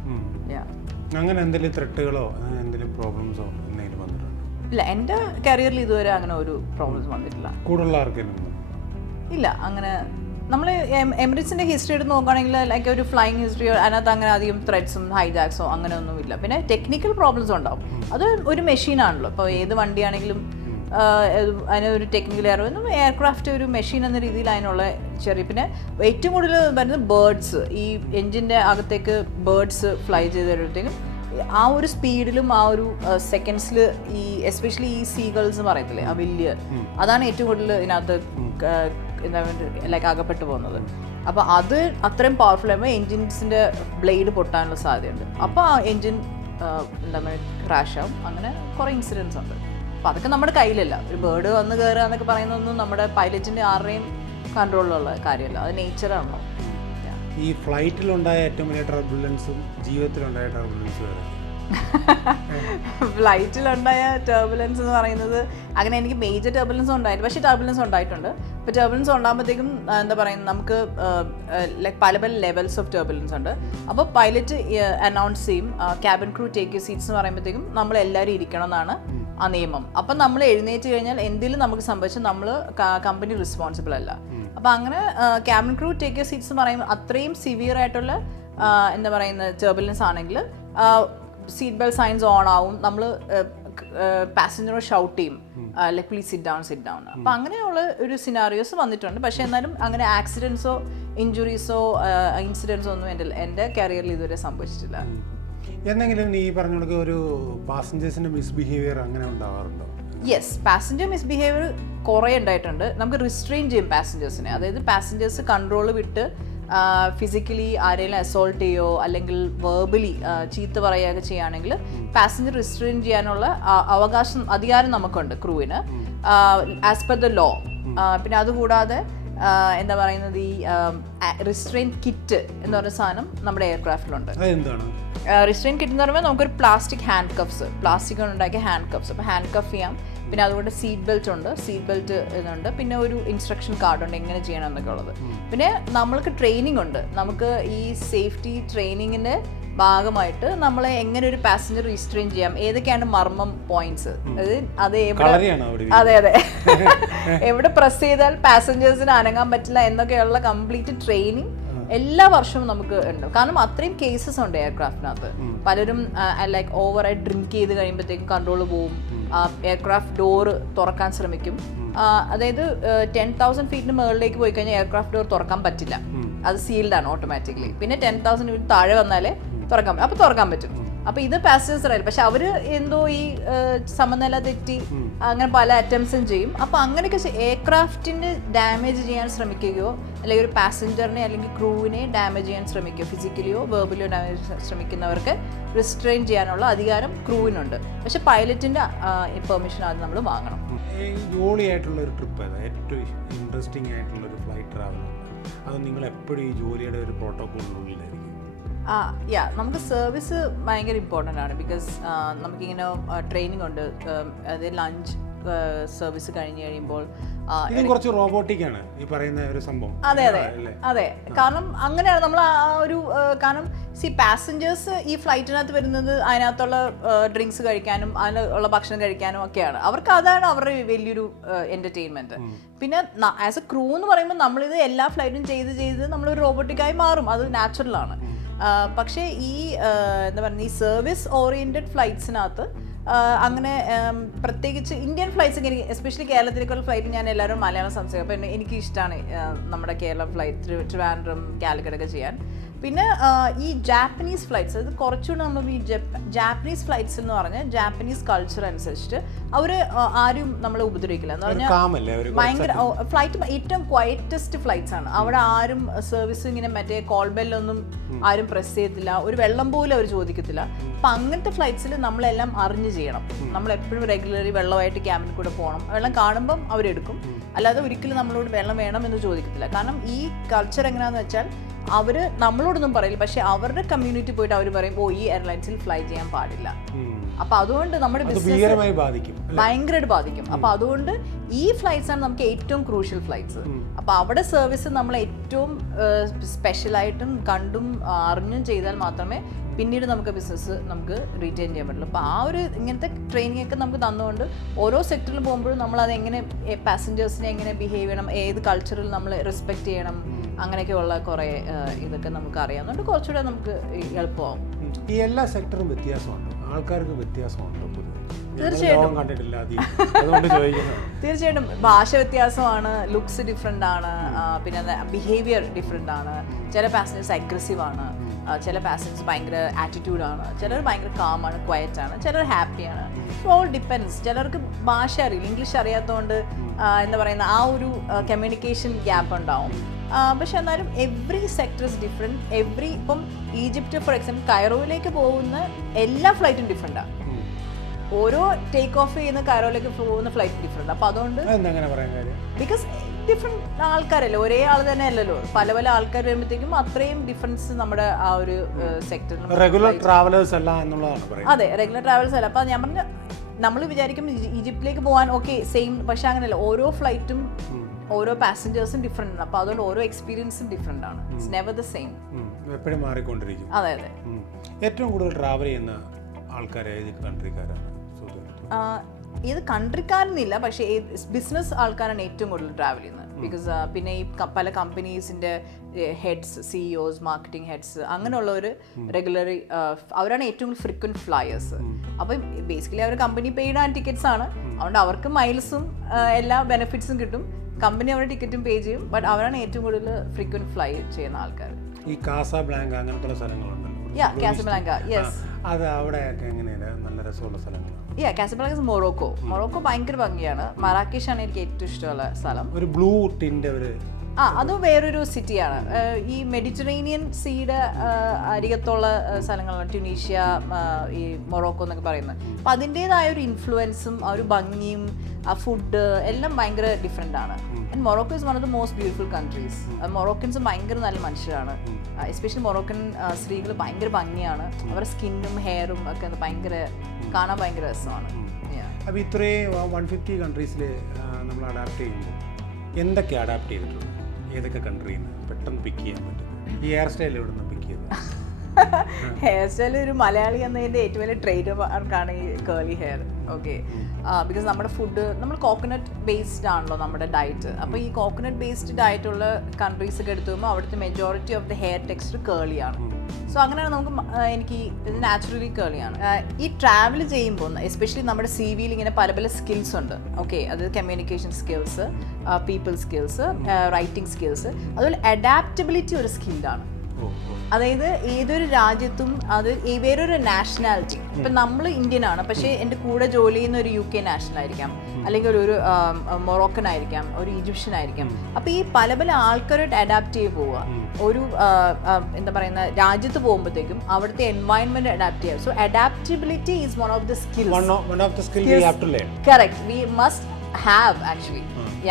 അങ്ങനെ എന്തെങ്കിലും ത്രെട്ടുകളോ എന്തെങ്കിലും പ്രോബ്ലംസോ എന്തെങ്കിലും വന്നിട്ടുണ്ടോ? ഇല്ല, എൻ്റെ കരിയറിൽ ഇതുവരെ അങ്ങനെ ഒരു പ്രോബ്ലംസ് വന്നിട്ടില്ല. കൂടുതലുള്ള ആർക്കെങ്കിലും ഇല്ല. അങ്ങനെ നമ്മൾ എമിറേറ്റ്സിൻ്റെ ഹിസ്റ്ററി എടുത്ത് നോക്കുകയാണെങ്കിൽ ലൈക്ക് ഒരു ഫ്ലൈയിങ് ഹിസ്റ്ററി അതിനകത്ത് അങ്ങനെ അധികം ത്രെഡ്സും ഹൈജാക്സോ അങ്ങനെയൊന്നും ഇല്ല. പിന്നെ ടെക്നിക്കൽ പ്രോബ്ലംസ് ഉണ്ടാവും. അത് ഒരു മെഷീനാണല്ലോ. ഇപ്പോൾ ഏത് വണ്ടിയാണെങ്കിലും അതിനൊരു ടെക്നിക്കൽ എയർവേന്നും എയർക്രാഫ്റ്റ് ഒരു മെഷീൻ എന്ന രീതിയിൽ അതിനുള്ള ചെറിയ, പിന്നെ ഏറ്റവും കൂടുതൽ വരുന്നത് ബേർഡ്സ്, ഈ എൻജിൻ്റെ അകത്തേക്ക് ബേർഡ്സ് ഫ്ലൈ ചെയ്ത് വരുമ്പോഴത്തേക്കും ആ ഒരു സ്പീഡിലും ആ ഒരു സെക്കൻഡ്സിൽ ഈ എസ്പെഷ്യലി ഈ സീഗൾസ് പറയത്തില്ലേ ആ വലിയ, അതാണ് ഏറ്റവും കൂടുതൽ ഇതിനകത്ത് എന്താ ലൈക്ക് അകപ്പെട്ടു പോകുന്നത്. അപ്പോൾ അത് അത്രയും പവർഫുൾ ആകുമ്പോൾ എൻജിൻസിൻ്റെ ബ്ലേഡ് പൊട്ടാനുള്ള സാധ്യതയുണ്ട്. അപ്പോൾ ആ എൻജിൻ എന്താ പറയുക ക്രാഷ് ആവും. അങ്ങനെ കുറേ ഇൻസിഡൻസ് ഉണ്ട്. അപ്പോൾ അതൊക്കെ നമ്മുടെ കയ്യിലല്ല. ഒരു ബേർഡ് വന്ന് കയറുക എന്നൊക്കെ പറയുന്നതൊന്നും നമ്മുടെ പൈലറ്റിൻ്റെ ആരുടെയും കൺട്രോളിലുള്ള കാര്യമല്ല, അത് നേച്ചറാണല്ലോ. ഈ ഫ്ലൈറ്റിലുണ്ടായ ഏറ്റവും വലിയ ടർബുലൻസും ജീവിതത്തിലുണ്ടായ ടർബുലൻസും വരെ ഫ്ലൈറ്റിലുണ്ടായ ടർബുലൻസ് എന്ന് പറയുന്നത് അങ്ങനെ എനിക്ക് മേജർ ടർബുലൻസ് ഉണ്ടായിട്ടുണ്ട്. പക്ഷേ ടർബുലൻസ് ഉണ്ടായിട്ടുണ്ട്. ഇപ്പോൾ ടർബുലൻസ് ഉണ്ടാകുമ്പോഴത്തേക്കും എന്താ പറയുക, നമുക്ക് ലൈക്ക് പല പല ലെവൽസ് ഓഫ് ടർബുലൻസ് ഉണ്ട്. അപ്പോൾ പൈലറ്റ് അനൗൺസ് ചെയ്യും cabin crew take you seats എന്ന് പറയുമ്പോഴത്തേക്കും നമ്മൾ എല്ലാവരും ഇരിക്കണം എന്നാണ് ആ നിയമം. അപ്പം നമ്മൾ എഴുന്നേറ്റ് കഴിഞ്ഞാൽ എന്തെങ്കിലും നമുക്ക് സംഭവിച്ചാൽ നമ്മൾ കമ്പനി റെസ്പോൺസിബിൾ അല്ല. അപ്പോൾ അങ്ങനെ cabin crew take you seats എന്ന് പറയുമ്പോൾ അത്രയും സിവിയർ ആയിട്ടുള്ള എന്താ പറയുന്ന ടർബുലൻസ് ആണെങ്കിൽ സീറ്റ് ബെൽറ്റ് സൈൻസ് ഓൺ ആവും. നമ്മൾ പാസഞ്ചറോ ഷൗട്ട് ചെയ്യും ലൈക്ക് പ്ലീസ് സിറ്റ് ഡൗൺ. അപ്പം അങ്ങനെയുള്ള ഒരു സിനാറിയോസ് വന്നിട്ടുണ്ട്. പക്ഷേ എന്നാലും അങ്ങനെ ആക്സിഡൻസോ ഇഞ്ചുറീസോ ഇൻസിഡൻസോ ഒന്നും എൻ്റെ കരിയറിൽ ഇതുവരെ സംഭവിച്ചിട്ടില്ല. എന്തെങ്കിലും നീ പറഞ്ഞ ഒരു പാസഞ്ചേഴ്സിന്റെ മിസ്ബിഹേവിയർ അങ്ങനെ ഉണ്ടാവാറുണ്ടോ? യെസ്, പാസഞ്ചർ മിസ്ബിഹേവിയർ കുറേ ഉണ്ടായിട്ടുണ്ട്. നമുക്ക് റിസ്ട്രെയിൻ ചെയ്യും പാസഞ്ചേഴ്സിനെ. അതായത് പാസഞ്ചേഴ്സ് കൺട്രോൾ വിട്ട് ഫിസിക്കലി ആരെങ്കിലും അസോൾട്ട് ചെയ്യോ അല്ലെങ്കിൽ വെർബലി ചീത്ത പറയുകയൊക്കെ ചെയ്യുകയാണെങ്കിൽ പാസഞ്ചർ റിസ്ട്രെയിൻ ചെയ്യാനുള്ള അധികാരം നമുക്കുണ്ട് ക്രൂവിന്, ആസ് പെർ ദ ലോ. പിന്നെ അതുകൂടാതെ എന്താ പറയുന്നത്, ഈ റിസ്ട്രെയിൻ കിറ്റ് എന്ന് പറയുന്ന സാധനം നമ്മുടെ എയർക്രാഫ്റ്റിലുണ്ട്. റിസ്ട്രെയിൻ കിറ്റ് എന്ന് പറയുമ്പോൾ നമുക്കൊരു പ്ലാസ്റ്റിക് ഹാൻഡ് കഫ്സ്, പ്ലാസ്റ്റിക് കൊണ്ട് ഉണ്ടാക്കിയ ഹാൻഡ് കഫ്സ്, അപ്പോൾ ഹാൻഡ് കഫ് ചെയ്യാം. പിന്നെ അതുകൊണ്ട് സീറ്റ് ബെൽറ്റ് ഉണ്ട്, സീറ്റ് ബെൽറ്റ് ഇതുണ്ട്. പിന്നെ ഒരു ഇൻസ്ട്രക്ഷൻ കാർഡ് ഉണ്ട് എങ്ങനെ ചെയ്യണം എന്നൊക്കെ ഉള്ളത്. പിന്നെ നമ്മൾക്ക് ട്രെയിനിങ് ഉണ്ട്. നമുക്ക് ഈ സേഫ്റ്റി ട്രെയിനിങ്ങിൻ്റെ ഭാഗമായിട്ട് നമ്മളെ എങ്ങനെ ഒരു പാസഞ്ചർ റിസ്ട്രെയിൻ ചെയ്യാം, ഏതൊക്കെയാണ് മർമ്മം പോയിന്റ്സ്, അത് അതെ അതെ എവിടെ പ്രസ് ചെയ്താൽ പാസഞ്ചേഴ്സിന് അനങ്ങാൻ പറ്റില്ല എന്നൊക്കെയുള്ള കംപ്ലീറ്റ് ട്രെയിനിങ് എല്ലാ വർഷവും നമുക്ക് ഉണ്ട്. കാരണം അത്രയും കേസസ് ഉണ്ട് എയർക്രാഫ്റ്റിനകത്ത്. പലരും ലൈക്ക് ഓവറായിട്ട് ഡ്രിങ്ക് ചെയ്ത് കഴിയുമ്പോഴത്തേക്കും കൺട്രോൾ പോവും, എയർക്രാഫ്റ്റ് ഡോറ് തുറക്കാൻ ശ്രമിക്കും. അതായത് 10,000 ഫീറ്റിന് മുകളിലേക്ക് പോയി കഴിഞ്ഞാൽ എയർക്രാഫ്റ്റ് ഡോർ തുറക്കാൻ പറ്റില്ല, അത് സീൽഡ് ആണ് ഓട്ടോമാറ്റിക്കലി. പിന്നെ 10,000 ഫീറ്റ് താഴെ വന്നാലേ തുറക്കാൻ പറ്റും, അപ്പോൾ തുറക്കാൻ പറ്റും. അപ്പോൾ ഇത് പാസഞ്ചേഴ്സ് അറിയില്ല, പക്ഷെ അവർ എന്തോ ഈ സമനില തെറ്റി അങ്ങനെ പല അറ്റംപ്റ്റ്സും ചെയ്യും. അപ്പോൾ അങ്ങനെയൊക്കെ എയർക്രാഫ്റ്റിന് ഡാമേജ് ചെയ്യാൻ ശ്രമിക്കുകയോ അല്ലെങ്കിൽ ഒരു പാസഞ്ചറിനെ അല്ലെങ്കിൽ ക്രൂവിനെ ഡാമേജ് ചെയ്യാൻ ശ്രമിക്കുകയോ ഫിസിക്കലിയോ വെർബലിയോ ഡാമേജ് ശ്രമിക്കുന്നവർക്ക് റിസ്ട്രെയിൻ ചെയ്യാനുള്ള അധികാരം ക്രൂവിനുണ്ട്. പക്ഷെ പൈലറ്റിൻ്റെ പെർമിഷൻ ആദ്യം നമ്മൾ വാങ്ങണം. ജോളിയായിട്ടുള്ള ഒരു ട്രിപ്പ് ഏറ്റവും ഇൻട്രസ്റ്റിംഗ് ആയിട്ടുള്ള ഒരു ഫ്ലൈറ്റ് ട്രാവൽ, അത് നിങ്ങൾ എപ്പോഴും ഈ ജോലിയുടെ ഒരു പ്രോട്ടോക്കോളിനുള്ളിലായിരിക്കും? നമുക്ക് സർവീസ് ഭയങ്കര ഇമ്പോർട്ടൻ്റ് ആണ്. ബിക്കോസ് നമുക്കിങ്ങനെ ട്രെയിനിങ് ഉണ്ട്. അത് ലഞ്ച് സർവീസ് കഴിഞ്ഞ് കഴിയുമ്പോൾ കുറച്ച് റോബോട്ടിക് ആണ് ഈ പറയുന്ന ഒരു സംഭവം. അതെ അതെ അതെ, കാരണം അങ്ങനെയാണ് നമ്മൾ ആ ഒരു കാരണം പാസഞ്ചേഴ്സ് ഈ ഫ്ലൈറ്റിനകത്ത് വരുന്നത് അതിനകത്തുള്ള ഡ്രിങ്ക്സ് കഴിക്കാനും അതിനുള്ള ഭക്ഷണം കഴിക്കാനും ഒക്കെയാണ്. അവർക്ക് അതാണ് അവരുടെ വലിയൊരു എന്റർടൈൻമെന്റ്. പിന്നെ ആസ് എ ക്രൂ എന്ന് പറയുമ്പോൾ നമ്മളിത് എല്ലാ ഫ്ലൈറ്റും ചെയ്ത് നമ്മളൊരു റോബോട്ടിക്കായി മാറും, അത് നാച്ചുറൽ ആണ്. പക്ഷേ ഈ എന്താ പറയുക, ഈ സർവീസ് ഓറിയന്റഡ് ഫ്ലൈറ്റ്സിനകത്ത് അങ്ങനെ പ്രത്യേകിച്ച് ഇന്ത്യൻ ഫ്ലൈറ്റ്സ് എനിക്ക് എസ്പെഷ്യലി കേരളത്തിലേക്കുള്ള ഫ്ലൈറ്റ് ഞാൻ എല്ലാവരും മലയാളം സംസാരിക്കും. അപ്പം എനിക്ക് ഇഷ്ടമാണ് നമ്മുടെ കേരള ഫ്ലൈറ്റ് ട്രിവാൻഡ്രം കാലിക്കറ്റൊക്കെ ചെയ്യാൻ. പിന്നെ ഈ ജാപ്പനീസ് ഫ്ലൈറ്റ്സ്, അത് കുറച്ചുകൂടി നമ്മൾ ഈ ജാപ്പനീസ് ഫ്ലൈറ്റ്സ് എന്ന് പറഞ്ഞാൽ ജാപ്പനീസ് കൾച്ചർ അനുസരിച്ചിട്ട് അവർ ആരും നമ്മളെ ഉപദ്രവിക്കില്ല എന്ന് പറഞ്ഞാൽ ഭയങ്കര ഫ്ലൈറ്റ് ഏറ്റവും ക്വയറ്റസ്റ്റ് ഫ്ലൈറ്റ്സ് ആണ്. അവിടെ ആരും സർവീസ് ഇങ്ങനെ മറ്റേ കോൾ ബെല്ലൊന്നും ആരും പ്രസ് ചെയ്യത്തില്ല, ഒരു വെള്ളം പോലും അവർ ചോദിക്കത്തില്ല. അപ്പം അങ്ങനത്തെ ഫ്ലൈറ്റ്സിൽ നമ്മളെല്ലാം അറിഞ്ഞ് ചെയ്യണം. നമ്മളെപ്പോഴും റെഗുലറി വെള്ളമായിട്ട് ക്യാബിനിൽ കൂടെ പോകണം. വെള്ളം കാണുമ്പം അവരെടുക്കും, അല്ലാതെ ഒരിക്കലും നമ്മളോട് വെള്ളം വേണം എന്ന് ചോദിക്കത്തില്ല. കാരണം ഈ കൾച്ചർ എങ്ങനെയാണെന്ന് വെച്ചാൽ അവർ നമ്മളോടൊന്നും പറയില്ല, പക്ഷെ അവരുടെ കമ്മ്യൂണിറ്റി പോയിട്ട് അവർ പറയും ഓ ഈ എയർലൈൻസിൽ ഫ്ലൈ ചെയ്യാൻ പാടില്ല. അപ്പൊ അതുകൊണ്ട് നമ്മുടെ ബിസിനസ് ഭയങ്കരമായിട്ട് ബാധിക്കും. അപ്പൊ അതുകൊണ്ട് ഈ ഫ്ലൈറ്റ്സ് ആണ് നമുക്ക് ഏറ്റവും ക്രൂഷ്യൽ ഫ്ലൈറ്റ്സ്. അപ്പൊ അവിടെ സർവീസ് നമ്മൾ ഏറ്റവും സ്പെഷ്യലായിട്ടും കണ്ടും അറിഞ്ഞും ചെയ്താൽ മാത്രമേ പിന്നീട് നമുക്ക് ബിസിനസ് നമുക്ക് റീറ്റെയിൻ ചെയ്യാൻ പറ്റുള്ളൂ. അപ്പോൾ ആ ഒരു ഇങ്ങനത്തെ ട്രെയിനിങ് ഒക്കെ നമുക്ക് തന്നുകൊണ്ട് ഓരോ സെക്ടറിൽ പോകുമ്പോഴും നമ്മൾ അത് എങ്ങനെ പാസഞ്ചേഴ്സിനെ എങ്ങനെ ബിഹേവ് ചെയ്യണം, ഏത് കൾച്ചറിൽ നമ്മൾ റെസ്പെക്ട് ചെയ്യണം, അങ്ങനെയൊക്കെയുള്ള കുറേ ഇതൊക്കെ നമുക്ക് അറിയാവുന്നതുകൊണ്ട് കുറച്ചുകൂടെ നമുക്ക് എളുപ്പമാവും. ഈ എല്ലാ സെക്ടറും വ്യത്യാസമുണ്ട്, ആൾക്കാർക്ക് വ്യത്യാസമുണ്ട്. തീർച്ചയായിട്ടും ഭാഷ വ്യത്യാസമാണ്, ലുക്സ് ഡിഫറെൻ്റ് ആണ്, പിന്നെ ബിഹേവിയർ ഡിഫറെൻ്റ് ആണ്. ചില പാസഞ്ചേഴ്സ് അഗ്രസീവ് ആണ്, ചില പാസഞ്ചേഴ്സ് ഭയങ്കര ആറ്റിറ്റ്യൂഡാണ്, ചിലർ ഭയങ്കര കാമാണ്, ക്വയറ്റ് ആണ്, ചിലർ ഹാപ്പിയാണ്. All depends. ചിലർക്ക് ഭാഷ അറിയില്ല, ഇംഗ്ലീഷ് അറിയാത്തതുകൊണ്ട് എന്താ പറയുന്ന ആ ഒരു കമ്മ്യൂണിക്കേഷൻ ഗ്യാപ്പ് ഉണ്ടാവും. പക്ഷെ എന്നാലും എവ്രി സെക്ടർ ഇസ് ഡിഫറെൻറ്റ്. ഇപ്പം ഈജിപ്റ്റ് ഫോർ എക്സാമ്പിൾ കൈറോയിലേക്ക് പോകുന്ന എല്ലാ ഫ്ലൈറ്റും ഡിഫറെൻ്റാണ്. ഓരോ ടേക്ക് ഓഫ് ചെയ്യുന്ന കൈറോയിലേക്ക് പോകുന്ന ഫ്ലൈറ്റ് ഡിഫറെൻ്റ്. അപ്പോൾ അതുകൊണ്ട് ബിക്കോസ് ഡിഫറെൻറ്റ് ആൾക്കാരല്ലേ, ഒരേ ആൾ തന്നെ അല്ലല്ലോ, പല പല ആൾക്കാർ വരുമ്പോഴത്തേക്കും അത്രയും ഡിഫറൻസ് നമ്മുടെ ആ ഒരു സെക്ടറിൽ. റെഗുലർ ട്രാവലേഴ്സ് അല്ല എന്നുള്ളതാണ്. അതെ, റെഗുലർ ട്രാവലേഴ്സ് അല്ല. അപ്പോൾ ഞാൻ പറഞ്ഞ നമ്മൾ വിചാരിക്കും ഈജിപ്തിലേക്ക് പോകാൻ ഓക്കെ സെയിം, പക്ഷെ അങ്ങനെയല്ല. ഓരോ ഫ്ലൈറ്റും ഓരോ പാസഞ്ചേഴ്സും ഡിഫറെൻ്റ് ആണ്. അപ്പോൾ അതുകൊണ്ട് ഓരോ എക്സ്പീരിയൻസും ഡിഫറെൻ്റ് ആണ്. ഇറ്റ്സ് നെവർ ദ സെയിം, എപ്പോഴും മാറിക്കൊണ്ടിരിക്കും. അതെ അതെ. ഏറ്റവും കൂടുതൽ ട്രാവൽ ചെയ്യുന്ന ആൾക്കാർ ഏത് കൺട്രിക്കാരാണ്? ഏത് കൺട്രിക്കാരെന്നില്ല, പക്ഷേ ബിസിനസ് ആൾക്കാരാണ് ഏറ്റവും കൂടുതൽ ട്രാവൽ ചെയ്യുന്നത്. ബിക്കോസ് പിന്നെ ഈ പല കമ്പനീസിൻ്റെ ഹെഡ്സ്, സിഇഒസ്, മാർക്കറ്റിംഗ് ഹെഡ്സ്, അങ്ങനെയുള്ളവർ റെഗുലറി അവരാണ് ഏറ്റവും കൂടുതൽ ഫ്രീക്വൻറ്റ് ഫ്ലയേഴ്സ്. അപ്പം ബേസിക്കലി അവർ കമ്പനി പെയ്ഡ് ആൻഡ് ടിക്കറ്റ്സ് ആണ്, അതുകൊണ്ട് അവർക്ക് മൈൽസും എല്ലാ ബെനിഫിറ്റ്സും കിട്ടും, കമ്പനി അവരുടെ ടിക്കറ്റും പേ ചെയ്യും. ബട്ട് അവരാണ് ഏറ്റവും കൂടുതൽ ഫ്രീക്വൻറ്റ് ഫ്ലൈ ചെയ്യുന്ന ആൾക്കാർ. ഈ കാസാബ്ലാങ്ക അങ്ങനത്തെ സ്ഥലങ്ങളുണ്ടല്ലോ, കാസാബ്ലാങ്ക, യെസ്. അത് അവിടെയൊക്കെ എങ്ങനെയാണ്? നല്ല രസമുള്ള സ്ഥലങ്ങളാണ്. കാസബ്ലാങ്ക മൊറോക്കോ ഭയങ്കര ഭംഗിയാണ്. മറാക്കേഷാണ് എനിക്ക് ഏറ്റവും ഇഷ്ടമുള്ള സ്ഥലം. ഒരു ബ്ലൂ ടിൻ്റെ ഒരു അത് വേറൊരു സിറ്റിയാണ്. ഈ മെഡിറ്ററേനിയൻ സീയുടെ അരികത്തുള്ള സ്ഥലങ്ങളാണ് ട്യൂണീഷ്യ, ഈ മൊറോക്കോ എന്നൊക്കെ പറയുന്നത്. അപ്പം അതിൻ്റെതായ ഒരു ഇൻഫ്ലുവൻസും ആ ഒരു ഭംഗിയും ആ ഫുഡ് എല്ലാം ഭയങ്കര ഡിഫറെൻ്റ് ആണ്. And Morocco is one of the most beautiful countries. മൊറോക്കൻസ് ഭയങ്കര നല്ല മനുഷ്യരാണ്. എസ്പെഷ്യലി മൊറോക്കൻ സ്ത്രീകൾ ഭയങ്കര ഭംഗിയാണ്. അവരുടെ സ്കിന്നും ഹെയറും ഒക്കെ ഭയങ്കര കാണാൻ ഭയങ്കര രസമാണ്. അപ്പോൾ ഇത്രയും 150 കൺട്രീസിൽ നമ്മൾ അഡാപ്റ്റ് ചെയ്യുമ്പോൾ എന്തൊക്കെ അഡാപ്റ്റ് ചെയ്തിട്ടുള്ളത്? ഏതൊക്കെ കൺട്രിയിൽ നിന്ന് പെട്ടെന്ന് പിക്ക് ചെയ്യാൻ പറ്റും? ഈ ഹെയർ സ്റ്റൈൽ എവിടെ നിന്ന് പിക്ക് ചെയ്തത്? ഹെയർ സ്റ്റൈൽ ഒരു മലയാളി എന്നതിൻ്റെ ഏറ്റവും വലിയ ട്രേഡ് മാർക്കാണ് ഈ കേളി ഹെയർ. ഓക്കെ, ബിക്കോസ് നമ്മുടെ ഫുഡ് നമ്മൾ കോക്കനട്ട് ബേസ്ഡ് ആണല്ലോ നമ്മുടെ ഡയറ്റ്. അപ്പോൾ ഈ കോക്കനട്ട് ബേസ്ഡ് ഡയറ്റുള്ള കൺട്രീസ് ഒക്കെ എടുത്തു പോകുമ്പോൾ അവിടുത്തെ majority of the hair texture കേളിയാണ്. സോ അങ്ങനെയാണ് നമുക്ക് എനിക്ക് ഇത് നാച്ചുറലി കേളിയാണ്. ഈ ട്രാവൽ ചെയ്യുമ്പോൾ എസ്പെഷ്യലി നമ്മുടെ സി വിയിൽ ഇങ്ങനെ പല പല സ്കിൽസ് ഉണ്ട്. ഓക്കെ, അത് communication skills, people skills, writing skills, അതുപോലെ അഡാപ്റ്റബിലിറ്റി ഒരു സ്കില്ലാണ്. അതായത് ഏതൊരു രാജ്യത്തും അത് വേറൊരു നാഷണാലിറ്റി. ഇപ്പം നമ്മൾ ഇന്ത്യൻ ആണ്, പക്ഷേ എൻ്റെ കൂടെ ജോലി ചെയ്യുന്ന ഒരു UK നാഷണൽ ആയിരിക്കാം, അല്ലെങ്കിൽ ഒരു മൊറോക്കൻ ആയിരിക്കാം, ഒരു ഈജിപ്ഷ്യൻ ആയിരിക്കാം. അപ്പോൾ ഈ പല പല ആൾക്കാരായിട്ട് അഡാപ്റ്റ് ചെയ്ത് പോവുക. ഒരു എന്താ പറയുന്ന രാജ്യത്ത് പോകുമ്പോഴത്തേക്കും അവിടുത്തെ എൻവയൺമെന്റ് അഡാപ്റ്റ് ചെയ്യുക. So adaptability is one of the skills. Correct, we must have actually.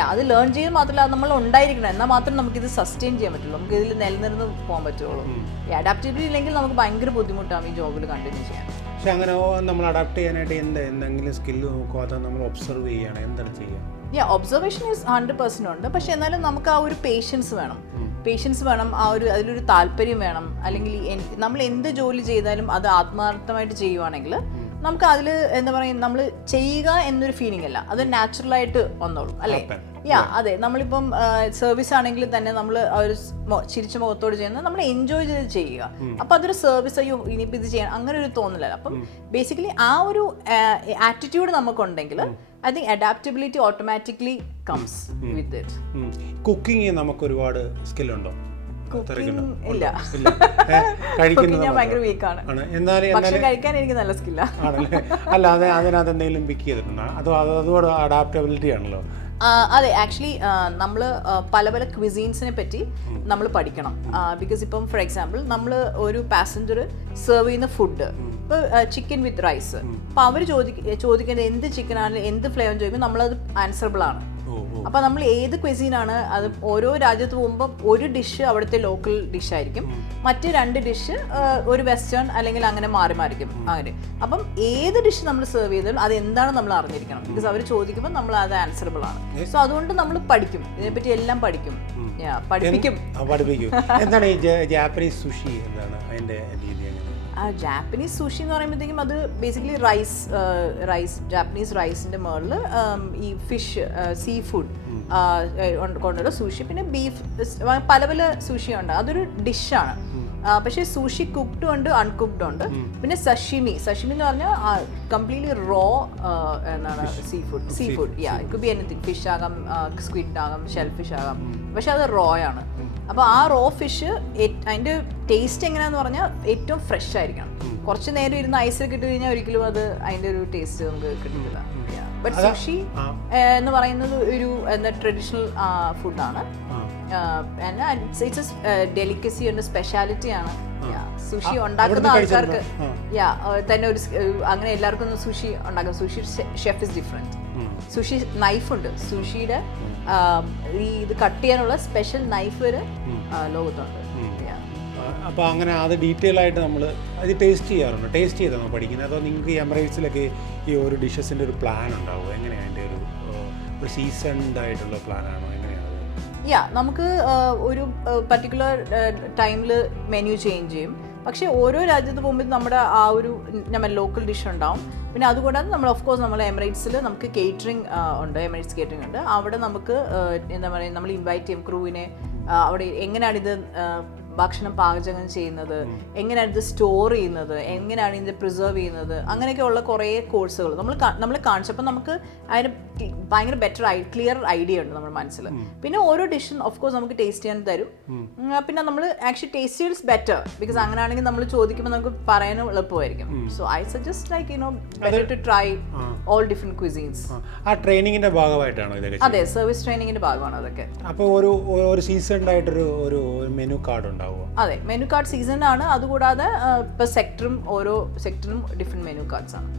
അത് ലേൺ ചെയ്യാൻ മാത്രമല്ല, അത് നമ്മൾ ഉണ്ടായിരിക്കണം. എന്നാൽ മാത്രം നമുക്കിത് സസ്റ്റെയിൻ ചെയ്യാൻ പറ്റുള്ളൂ, നമുക്ക് ഇതിൽ നിലനിന്ന് പോകാൻ പറ്റുള്ളൂ. ഈ അഡാപ്റ്റബിലിറ്റി ഇല്ലെങ്കിൽ നമുക്ക് ഭയങ്കര ബുദ്ധിമുട്ടാണ് ഈ ജോബിൽ കണ്ടിന്യൂ ചെയ്യാൻ. പക്ഷെ അങ്ങനെ നമ്മൾ അഡാപ്റ്റ് ചെയ്യാനായിട്ട് എന്തെങ്കിലും സ്കില്ല് നോക്കുക, അത് നമ്മൾ ഒബ്സർവ് ചെയ്യണം, എന്താണ് ചെയ്യുക? ഒബ്സർവേഷൻ ഈസ് 100% ഉണ്ട്. പക്ഷെ എന്നാലും നമുക്ക് ആ ഒരു പേഷ്യൻസ് വേണം, ആ ഒരു അതിലൊരു താല്പര്യം വേണം. അല്ലെങ്കിൽ നമ്മൾ എന്ത് ജോലി ചെയ്താലും അത് ആത്മാർത്ഥമായിട്ട് ചെയ്യുവാണെങ്കിൽ നമുക്ക് അതിൽ എന്താ പറയുക, നമ്മൾ ചെയ്യുക എന്നൊരു ഫീലിംഗ് അല്ല, അത് നാച്ചുറലായിട്ട് വന്നോളൂ അല്ലേ? അതെ, നമ്മളിപ്പം സർവീസ് ആണെങ്കിൽ തന്നെ നമ്മൾ ഒരു ചിരിച്ച മുഖത്തോട് ചെയ്യുന്നത് നമ്മൾ എൻജോയ് ചെയ്ത് ചെയ്യുക. അപ്പം അതൊരു സർവീസ്, അയ്യോ ഇനിയിപ്പോൾ ഇത് ചെയ്യണം അങ്ങനെ ഒരു തോന്നലല്ല. അപ്പം ബേസിക്കലി ആ ഒരു ആറ്റിറ്റ്യൂഡ് നമുക്കുണ്ടെങ്കിൽ I think adaptability automatically comes with it. Cooking നമുക്ക് ഒരുപാട് സ്കില്ലുണ്ടോ? ഇല്ല, ഞാൻ ഭയങ്കര വീക്കാണ്. ഭക്ഷണം കഴിക്കാൻ എനിക്ക് നല്ല സ്കില്ല. അല്ല, അതിനകത്ത് എന്തെങ്കിലും പിക്ക് ചെയ്തിട്ടുണ്ടോ? അതോട് അഡാപ്റ്റബിലിറ്റി ആണല്ലോ. അതെ, ആക്ച്വലി നമ്മൾ പല പല ക്വിസീൻസിനെ പറ്റി നമ്മൾ പഠിക്കണം. ബിക്കോസ് ഇപ്പം ഫോർ എക്സാമ്പിൾ നമ്മൾ ഒരു പാസഞ്ചർ സെർവ് ചെയ്യുന്ന ഫുഡ്, ഇപ്പോൾ ചിക്കൻ വിത്ത് റൈസ്, അപ്പോൾ അവർ ചോദിക്കുന്നത് എന്ത് ചിക്കനാണ്, എന്ത് ഫ്ലേവർ ചോദിക്കുമ്പോൾ നമ്മളത് ആൻസറബിൾ ആണ്. അപ്പോൾ നമ്മൾ ഏത് ക്വിസീനാണ്, അത് ഓരോ രാജ്യത്ത് പോകുമ്പോൾ ഒരു ഡിഷ് അവിടുത്തെ ലോക്കൽ ഡിഷ് ആയിരിക്കും, മറ്റ് 2 ഡിഷ് ഒരു വെസ്റ്റേൺ അല്ലെങ്കിൽ അങ്ങനെ മാറിമായിരിക്കും അങ്ങനെ. അപ്പം ഏത് ഡിഷ് നമ്മൾ സെർവ് ചെയ്താലും അത് എന്താണ് നമ്മൾ അറിഞ്ഞിരിക്കണം. ബിക്കോസ് അവർ ചോദിക്കുമ്പോൾ നമ്മൾ അത് ആൻസറബിൾ ആണ്. സോ അതുകൊണ്ട് നമ്മൾ പഠിക്കും, ഇതിനെപ്പറ്റി എല്ലാം പഠിക്കും, പഠിപ്പിക്കും. എന്താണ് ഈ ജാപ്പനീസ് സുഷി, എന്താണ് അതിന്റെ രീതി? ജാപ്പനീസ് സുഷി എന്ന് പറയുമ്പോഴത്തേക്കും അത് ബേസിക്കലി റൈസ് ജാപ്പനീസ് റൈസിൻ്റെ മുകളിൽ ഈ ഫിഷ്, സീ ഫുഡ് കൊണ്ടുള്ള സുഷി, പിന്നെ ബീഫ്, പല പല സുഷി ഉണ്ട്. അതൊരു ഡിഷാണ്. പക്ഷേ സുഷി കുക്ക്ഡ് ഉണ്ട്, അൺകുക്ക്ഡ് ഉണ്ട്. പിന്നെ സഷിമി എന്ന് പറഞ്ഞാൽ കംപ്ലീറ്റ്ലി റോ എന്നാണ് sea food. It could be anything, fish ആകാം, സ്ക്വിഡ് ആകാം, ഷെൽ ഫിഷ് ആകാം, പക്ഷെ അത് റോ ആണ്. അപ്പോൾ ആ റോ ഫിഷ് അതിൻ്റെ ടേസ്റ്റ് എങ്ങനെയാന്ന് പറഞ്ഞാൽ ഏറ്റവും ഫ്രഷ് ആയിരിക്കണം. കുറച്ച് നേരം ഇരുന്ന് ഐസിൽ കിട്ടി കഴിഞ്ഞാൽ ഒരിക്കലും അത് അതിൻ്റെ ഒരു ടേസ്റ്റ് നമുക്ക് കിട്ടില്ല. ബട്ട് സുഷി എന്ന് പറയുന്നത് ഒരു എന്താ ട്രഡീഷണൽ ഫുഡാണ്. ഇറ്റ്സ് ഡെലിക്കസി ഉണ്ട്, സ്പെഷ്യാലിറ്റി ആണ്. സുഷി ഉണ്ടാക്കുന്ന ആൾക്കാർക്ക് തന്നെ ഒരു അങ്ങനെ എല്ലാവർക്കും ഒന്നും സുഷി ഉണ്ടാക്കാം. Sushi chef is different. Sushi നൈഫുണ്ട്, സുഷിയുടെ ഇത് കട്ട് ചെയ്യാനുള്ള സ്പെഷ്യൽ നൈഫ് വരെ ലോകത്തുണ്ട്. അപ്പോൾ അങ്ങനെ അത് ഡീറ്റെയിൽ ആയിട്ട് നമ്മൾ അത് ടേസ്റ്റ് ചെയ്യാറുണ്ട്. ടേസ്റ്റ് ചെയ്താണോ പഠിക്കുന്നത്, അതോ നിങ്ങൾക്ക് ഈ എമിറേറ്റ്സിലൊക്കെ ഈ ഒരു ഡിഷസിൻ്റെ ഒരു പ്ലാൻ ഉണ്ടാവുമോ? എങ്ങനെയാണ് അതിൻ്റെ ഒരു സീസൺഡ് ആയിട്ടുള്ള പ്ലാനാണോ, എങ്ങനെയാണ്? നമുക്ക് ഒരു പർട്ടിക്കുലർ ടൈമിൽ മെനു ചേഞ്ച് ചെയ്യും. പക്ഷേ ഓരോ രാജ്യത്ത് പോകുമ്പോൾ നമ്മുടെ ആ ഒരു നമ്മൾ ലോക്കൽ ഡിഷ് ഉണ്ടാവും. പിന്നെ അതുകൂടാതെ നമ്മൾ ഓഫ് കോഴ്സ് നമ്മൾ എമിറേറ്റ്സിൽ നമുക്ക് കേറ്ററിംഗ് ഉണ്ട്, എമിറേറ്റ്സ് കേറ്ററിംഗ് ഉണ്ട്. അവിടെ നമുക്ക് എന്താ പറയുക, നമ്മൾ ഇൻവൈറ്റ് ചെയ്യും ക്രൂവിനെ. അവിടെ എങ്ങനെയാണ് ഇത് ഭക്ഷണം പാചകം ചെയ്യുന്നത്, എങ്ങനെയാണ് ഇത് സ്റ്റോർ ചെയ്യുന്നത്, എങ്ങനെയാണ് ഇതിൻ്റെ പ്രിസർവ് ചെയ്യുന്നത്, അങ്ങനെയൊക്കെയുള്ള കുറേ കോഴ്സുകൾ നമ്മൾ കാണിച്ചപ്പോൾ നമുക്ക് അതിന് ഭയങ്കര ക്ലിയർ ഐഡിയ ഉണ്ട് നമ്മുടെ മനസ്സിൽ. പിന്നെ ഓരോ ഡിഷും ഓഫ് കോഴ്സ് നമുക്ക് ടേസ്റ്റ് ചെയ്യാൻ തരും. പിന്നെ നമ്മൾ ആക്ച്വലി ടേസ്റ്റ് ചെയ്ത് ബെറ്റർ, ബിക്കോസ് അങ്ങനെയാണെങ്കിൽ നമ്മൾ ചോദിക്കുമ്പോൾ നമുക്ക് പറയാനും എളുപ്പമായിരിക്കും. So I suggest like better to try all different cuisines. ആ ട്രെയിനിങ്ങിന്റെ ഭാഗമായിട്ടാണോ ഇതൊക്കെ? അതെ, സർവീസ് ട്രെയിനിങ്ങിന്റെ ഭാഗമാണ് അതൊക്കെ. അപ്പോൾ ഒരു സീസൺഡ് ആയിട്ടൊരു ഒരു മെനു കാർഡ് ഉണ്ടാവുമോ? അതെ, മെനു കാർഡ് സീസൺ ആണ്. അതുകൂടാതെ ഇപ്പൊ ഓരോ സെക്ടറിനും ഡിഫറെന്റ് മെനു കാർഡ്സ് ആണ്.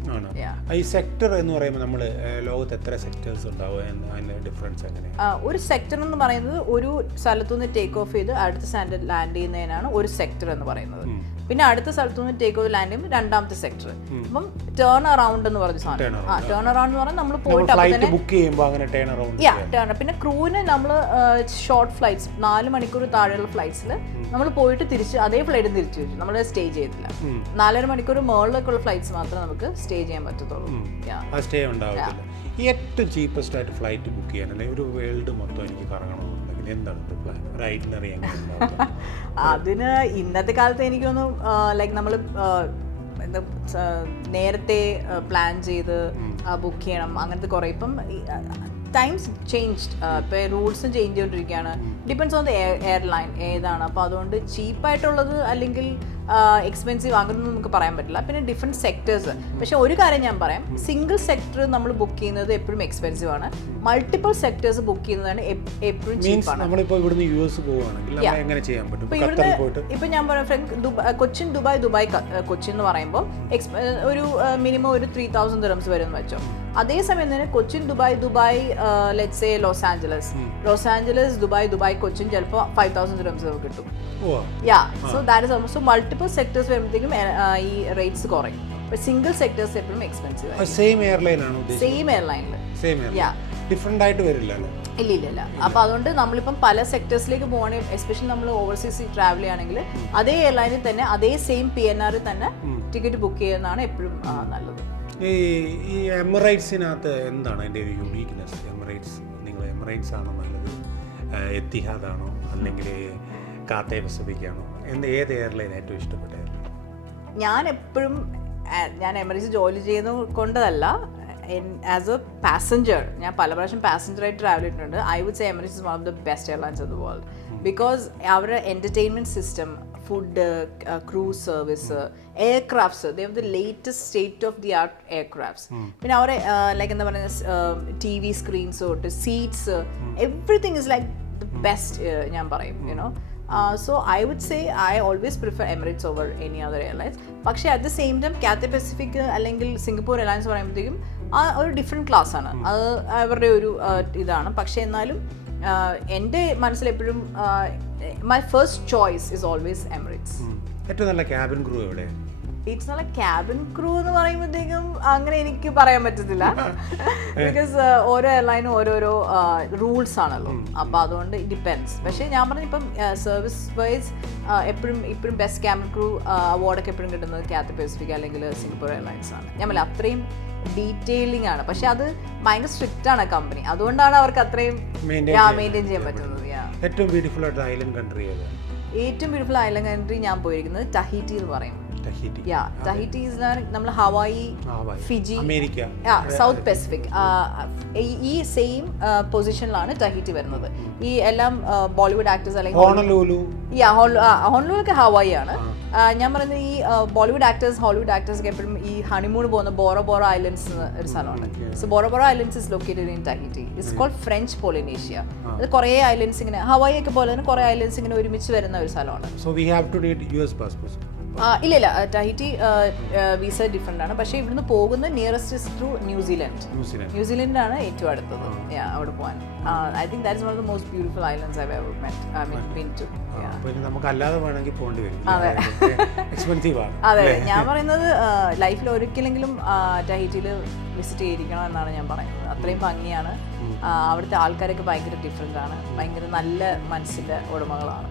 ഈ സെക്ടർ എന്ന് പറയുമ്പോൾ നമ്മൾ ലോകത്ത് എത്ര സെക്ടേഴ്സ് ഉണ്ടാവും, അതിന്റെ ഡിഫറൻസ് എങ്ങനെയാണ്? ഒരു സെക്ടർ എന്ന് പറയുന്നത് ഒരു സ്ഥലത്തുനിന്ന് ടേക്ക് ഓഫ് ചെയ്ത് അടുത്ത സ്റ്റാൻഡേർഡ് ലാൻഡ് ചെയ്യുന്നതിനാണ് ഒരു സെക്ടർ എന്ന് പറയുന്നത്. പിന്നെ അടുത്ത സ്ഥലത്തുനിന്ന് ടേക്ക് ഓഫ് ലാൻഡ് ചെയ്യുമ്പോൾ രണ്ടാമത്തെ സെക്ടർ. അപ്പം ടേൺ അറൗണ്ട് എന്ന് പറഞ്ഞ സാധനം. ടേൺ അറൗണ്ട് എന്ന് പറഞ്ഞാൽ നമ്മൾ പോയിട്ട് ബുക്ക് ചെയ്യുമ്പോൾ അങ്ങനെ ടേൺ അറൗണ്ട്. ടേൺ. പിന്നെ ക്രൂവിന് നമ്മൾ ഷോർട്ട് ഫ്ലൈറ്റ്സ് 4 മണിക്കൂർ താഴെയുള്ള ഫ്ലൈറ്റ്സിൽ നമ്മൾ പോയിട്ട് തിരിച്ച് അതേ ഫ്ലൈറ്റ് തിരിച്ചു വെച്ചു. നമ്മൾ സ്റ്റേ ചെയ്തില്ല. 4.5 മണിക്കൂർ മുകളിലേക്കുള്ള ഫ്ലൈറ്റ്സ് മാത്രമേ നമുക്ക് സ്റ്റേ ചെയ്യാൻ പറ്റത്തുള്ളൂ. സ്റ്റേ ഉണ്ടാവില്ല. ഏറ്റവും ചീപ്പസ്റ്റ് ആയിട്ട് ഫ്ലൈറ്റ് ബുക്ക് ചെയ്യാനല്ലേ ഒരു വേൾഡ് മൊത്തം എനിക്ക് കറങ്ങണമെന്നുണ്ടെങ്കിൽ എന്താണ് പ്ലാൻ? ഒരു ഐറ്റിനറി എങ്ങനെ? അതിന് ഇന്നത്തെ കാലത്ത് എനിക്കൊന്ന് ലൈക്ക് നമ്മൾ നേരത്തെ പ്ലാൻ ചെയ്ത് ബുക്ക് ചെയ്യണം, അങ്ങനത്തെ കുറേ. ഇപ്പം ടൈംസ് ചേഞ്ച്ഡ്, ഇപ്പോൾ റൂൾസും ചേഞ്ച് ചെയ്തുകൊണ്ടിരിക്കുകയാണ്. ഡിപ്പെൻഡ്സ് ഓൺ ദ എയർലൈൻ ഏതാണ്. അപ്പോൾ അതുകൊണ്ട് ചീപ്പായിട്ടുള്ളത് അല്ലെങ്കിൽ എക്സ്പെൻസീവ് ആകുന്നത് നമുക്ക് പറയാൻ പറ്റില്ല. പിന്നെ ഡിഫറെൻറ്റ് സെക്ടേഴ്സ്. പക്ഷേ ഒരു കാര്യം ഞാൻ പറയാം, സിംഗിൾ സെക്ടർ നമ്മൾ ബുക്ക് ചെയ്യുന്നത് എപ്പോഴും എക്സ്പെൻസീവ് ആണ്. മൾട്ടിപ്പിൾ സെക്ടേഴ്സ് ബുക്ക് ചെയ്യുന്നതാണ് എപ്പോഴും ചീപ്പാണ്. ഇപ്പം ഞാൻ പറയാം, കൊച്ചിൻ കൊച്ചിൻ എന്ന് പറയുമ്പോൾ ഒരു മിനിമം ഒരു 3,000 dirhams വരും വെച്ചോ. അതേസമയം തന്നെ Cochin Dubai let's say Los Angeles Dubai Cochin ചിലപ്പോൾ 5,000 dirhams കിട്ടും. So that is also multiple sectors വരുമ്പോഴത്തേക്കും ഈ റേറ്റ്സ് കുറയും. സിംഗിൾ സെക്ടേഴ്സ് എപ്പോഴും എക്സ്പെൻസീവ് ആയിരിക്കും. സെയിം എയർലൈനിൽ ഡിഫറെന്റ് ആയിട്ട് വരില്ല. ഇല്ല. അപ്പൊ അതുകൊണ്ട് നമ്മളിപ്പം പല സെക്ടേഴ്സിലേക്ക് പോകണമെങ്കിൽ, എസ്പെഷ്യലി നമ്മൾ ഓവർസീസ് ട്രാവൽ ചെയ്യുകയാണെങ്കിൽ അതേ എയർലൈനിൽ തന്നെ അതേ സെയിം PNR തന്നെ ടിക്കറ്റ് ബുക്ക് ചെയ്യുന്നതാണ് എപ്പോഴും നല്ലത്. ഈ എമിറേറ്റ്സിനകത്ത് എന്താണ് അതിൻ്റെ ഒരു യുണീക്നെസ്? നിങ്ങൾ എമിറേറ്റ്സ് ആണോ നല്ലത്, എത്തിഹാദ് ആണോ, അല്ലെങ്കിൽ കാത്തേ പസഫിക് ആണോ? ഏത് എയർലൈൻ ഏറ്റവും ഇഷ്ടപ്പെട്ട എയർലൈൻ? ഞാൻ എമിറേറ്റ്സ് ജോലി ചെയ്യുന്നത് കൊണ്ടതല്ല, ആസ് എ പാസഞ്ചർ ഞാൻ പല പ്രാവശ്യം പാസഞ്ചറായിട്ട് ട്രാവൽ ചെയ്തിട്ടുണ്ട്. I would say Emirates is one of the best airlines of the world. Because അവരുടെ entertainment system, food, crew's service, aircrafts, they have the latest state of the art aircrafts. പിന്നെ അവരെ like എന്താ പറയുക, TV screens തൊട്ട് seats, everything is like the best ഞാൻ പറയും, you know. So I would say I always prefer Emirates over any other airlines. പക്ഷേ at the same time Cathay Pacific അല്ലെങ്കിൽ Singapore airlines പറയുമ്പോഴത്തേക്കും ഒരു ഡിഫറെൻറ്റ് ക്ലാസ് ആണ്. അത് അവരുടെ ഒരു ഇതാണ്. പക്ഷേ എന്നാലും എൻ്റെ മനസ്സിലെപ്പോഴും my first choice is always Emirates. ഏറ്റവും നല്ല ക്യാബിൻ ക്രൂ എവിടെ? It's not a cabin crew എന്ന് പറയുമ്പോഴത്തേക്കും അങ്ങനെ എനിക്ക് പറയാൻ പറ്റത്തില്ല. ബിക്കോസ് ഓരോ എയർലൈനും ഓരോരോ റൂൾസ് ആണല്ലോ. അപ്പോൾ അതുകൊണ്ട് ഇറ്റ് ഡിപ്പെൻഡ്സ്. പക്ഷേ ഞാൻ പറഞ്ഞ ഇപ്പം സർവീസ് വൈസ് ഇപ്പോഴും ബെസ്റ്റ് ക്യാബിൻ ക്രൂ അവാർഡൊക്കെ എപ്പോഴും കിട്ടുന്നത് കാത്തേ പസഫിക് അല്ലെങ്കിൽ സിംഗപ്പൂർ എയർലൈൻസ് ആണ്. ഞാൻ പറയാം അത്രയും ഡീറ്റെയിലിംഗ് ആണ്. പക്ഷെ അത് ഭയങ്കര സ്ട്രിക്റ്റ് ആണ് കമ്പനി. അതുകൊണ്ടാണ് അവർക്ക് അത്രയും മെയിൻറ്റെയിൻ ചെയ്യാൻ പറ്റുന്നത്. ഏറ്റവും ബ്യൂട്ടിഫുൾ ആയിട്ട് ഐലൻഡ് കൺട്രി ഏതാണ്? ഏറ്റവും ബ്യൂട്ടിഫുൾ ഐലൻഡ് കൺട്രി ഞാൻ പോയിരിക്കുന്നത് ടഹീറ്റി എന്ന് പറയും. ടഹീറ്റി നമ്മൾ ഹവായി, ഫിജി, സൗത്ത് പസഫിക് ഈ സെയിം പൊസിഷനിലാണ് ടഹീറ്റി വരുന്നത്. ഈ എല്ലാം ബോളിവുഡ് ആക്ടേഴ്സ് അല്ലെങ്കിൽ ഹോണോലുലൊക്കെ ഹവായി ആണ്. ഞാൻ പറയുന്നത് ഈ ബോളിവുഡ് ആക്ടേഴ്സ്, ഹോളിവുഡ് ആക്ടേഴ്സ് ഒക്കെ എപ്പോഴും ഈ ഹണിമൂൺ പോകുന്ന ബോറോ ഐലൻഡ്സ് ഒരു സ്ഥലമാണ്. So Bora islands is located in Tahiti. It's called French Polynesia. അത് കുറേ ഐലൻഡ്സ് ഇങ്ങനെ ഹവായി ഒക്കെ പോലെ തന്നെ കുറേ ഐലൻഡ്സ് ഇങ്ങനെ ഒരുമിച്ച് വരുന്ന ഒരു സ്ഥലമാണ്. ഇല്ല, ടഹീറ്റി വിസ ഡിഫറെൻ്റ് ആണ്. പക്ഷേ ഇവിടുന്ന് പോകുന്ന നിയറസ്റ്റ് ഇസ് ത്രൂ ന്യൂസിലൻഡാണ് ഏറ്റവും അടുത്തത് അവിടെ പോകാൻ. I think that is one of the most beautiful islands I have ever met, I mean been to. അതെ, ഞാൻ പറയുന്നത് ലൈഫിൽ ഒരിക്കലെങ്കിലും ടഹീറ്റിയിൽ വിസിറ്റ് ചെയ്തിരിക്കണം എന്നാണ് ഞാൻ പറയുന്നത്. അത്രയും ഭംഗിയാണ്. അവിടുത്തെ ആൾക്കാരൊക്കെ ഭയങ്കര ഡിഫറെൻ്റ് ആണ്. ഭയങ്കര നല്ല മനസ്സിൻ്റെ ഉടമകളാണ്.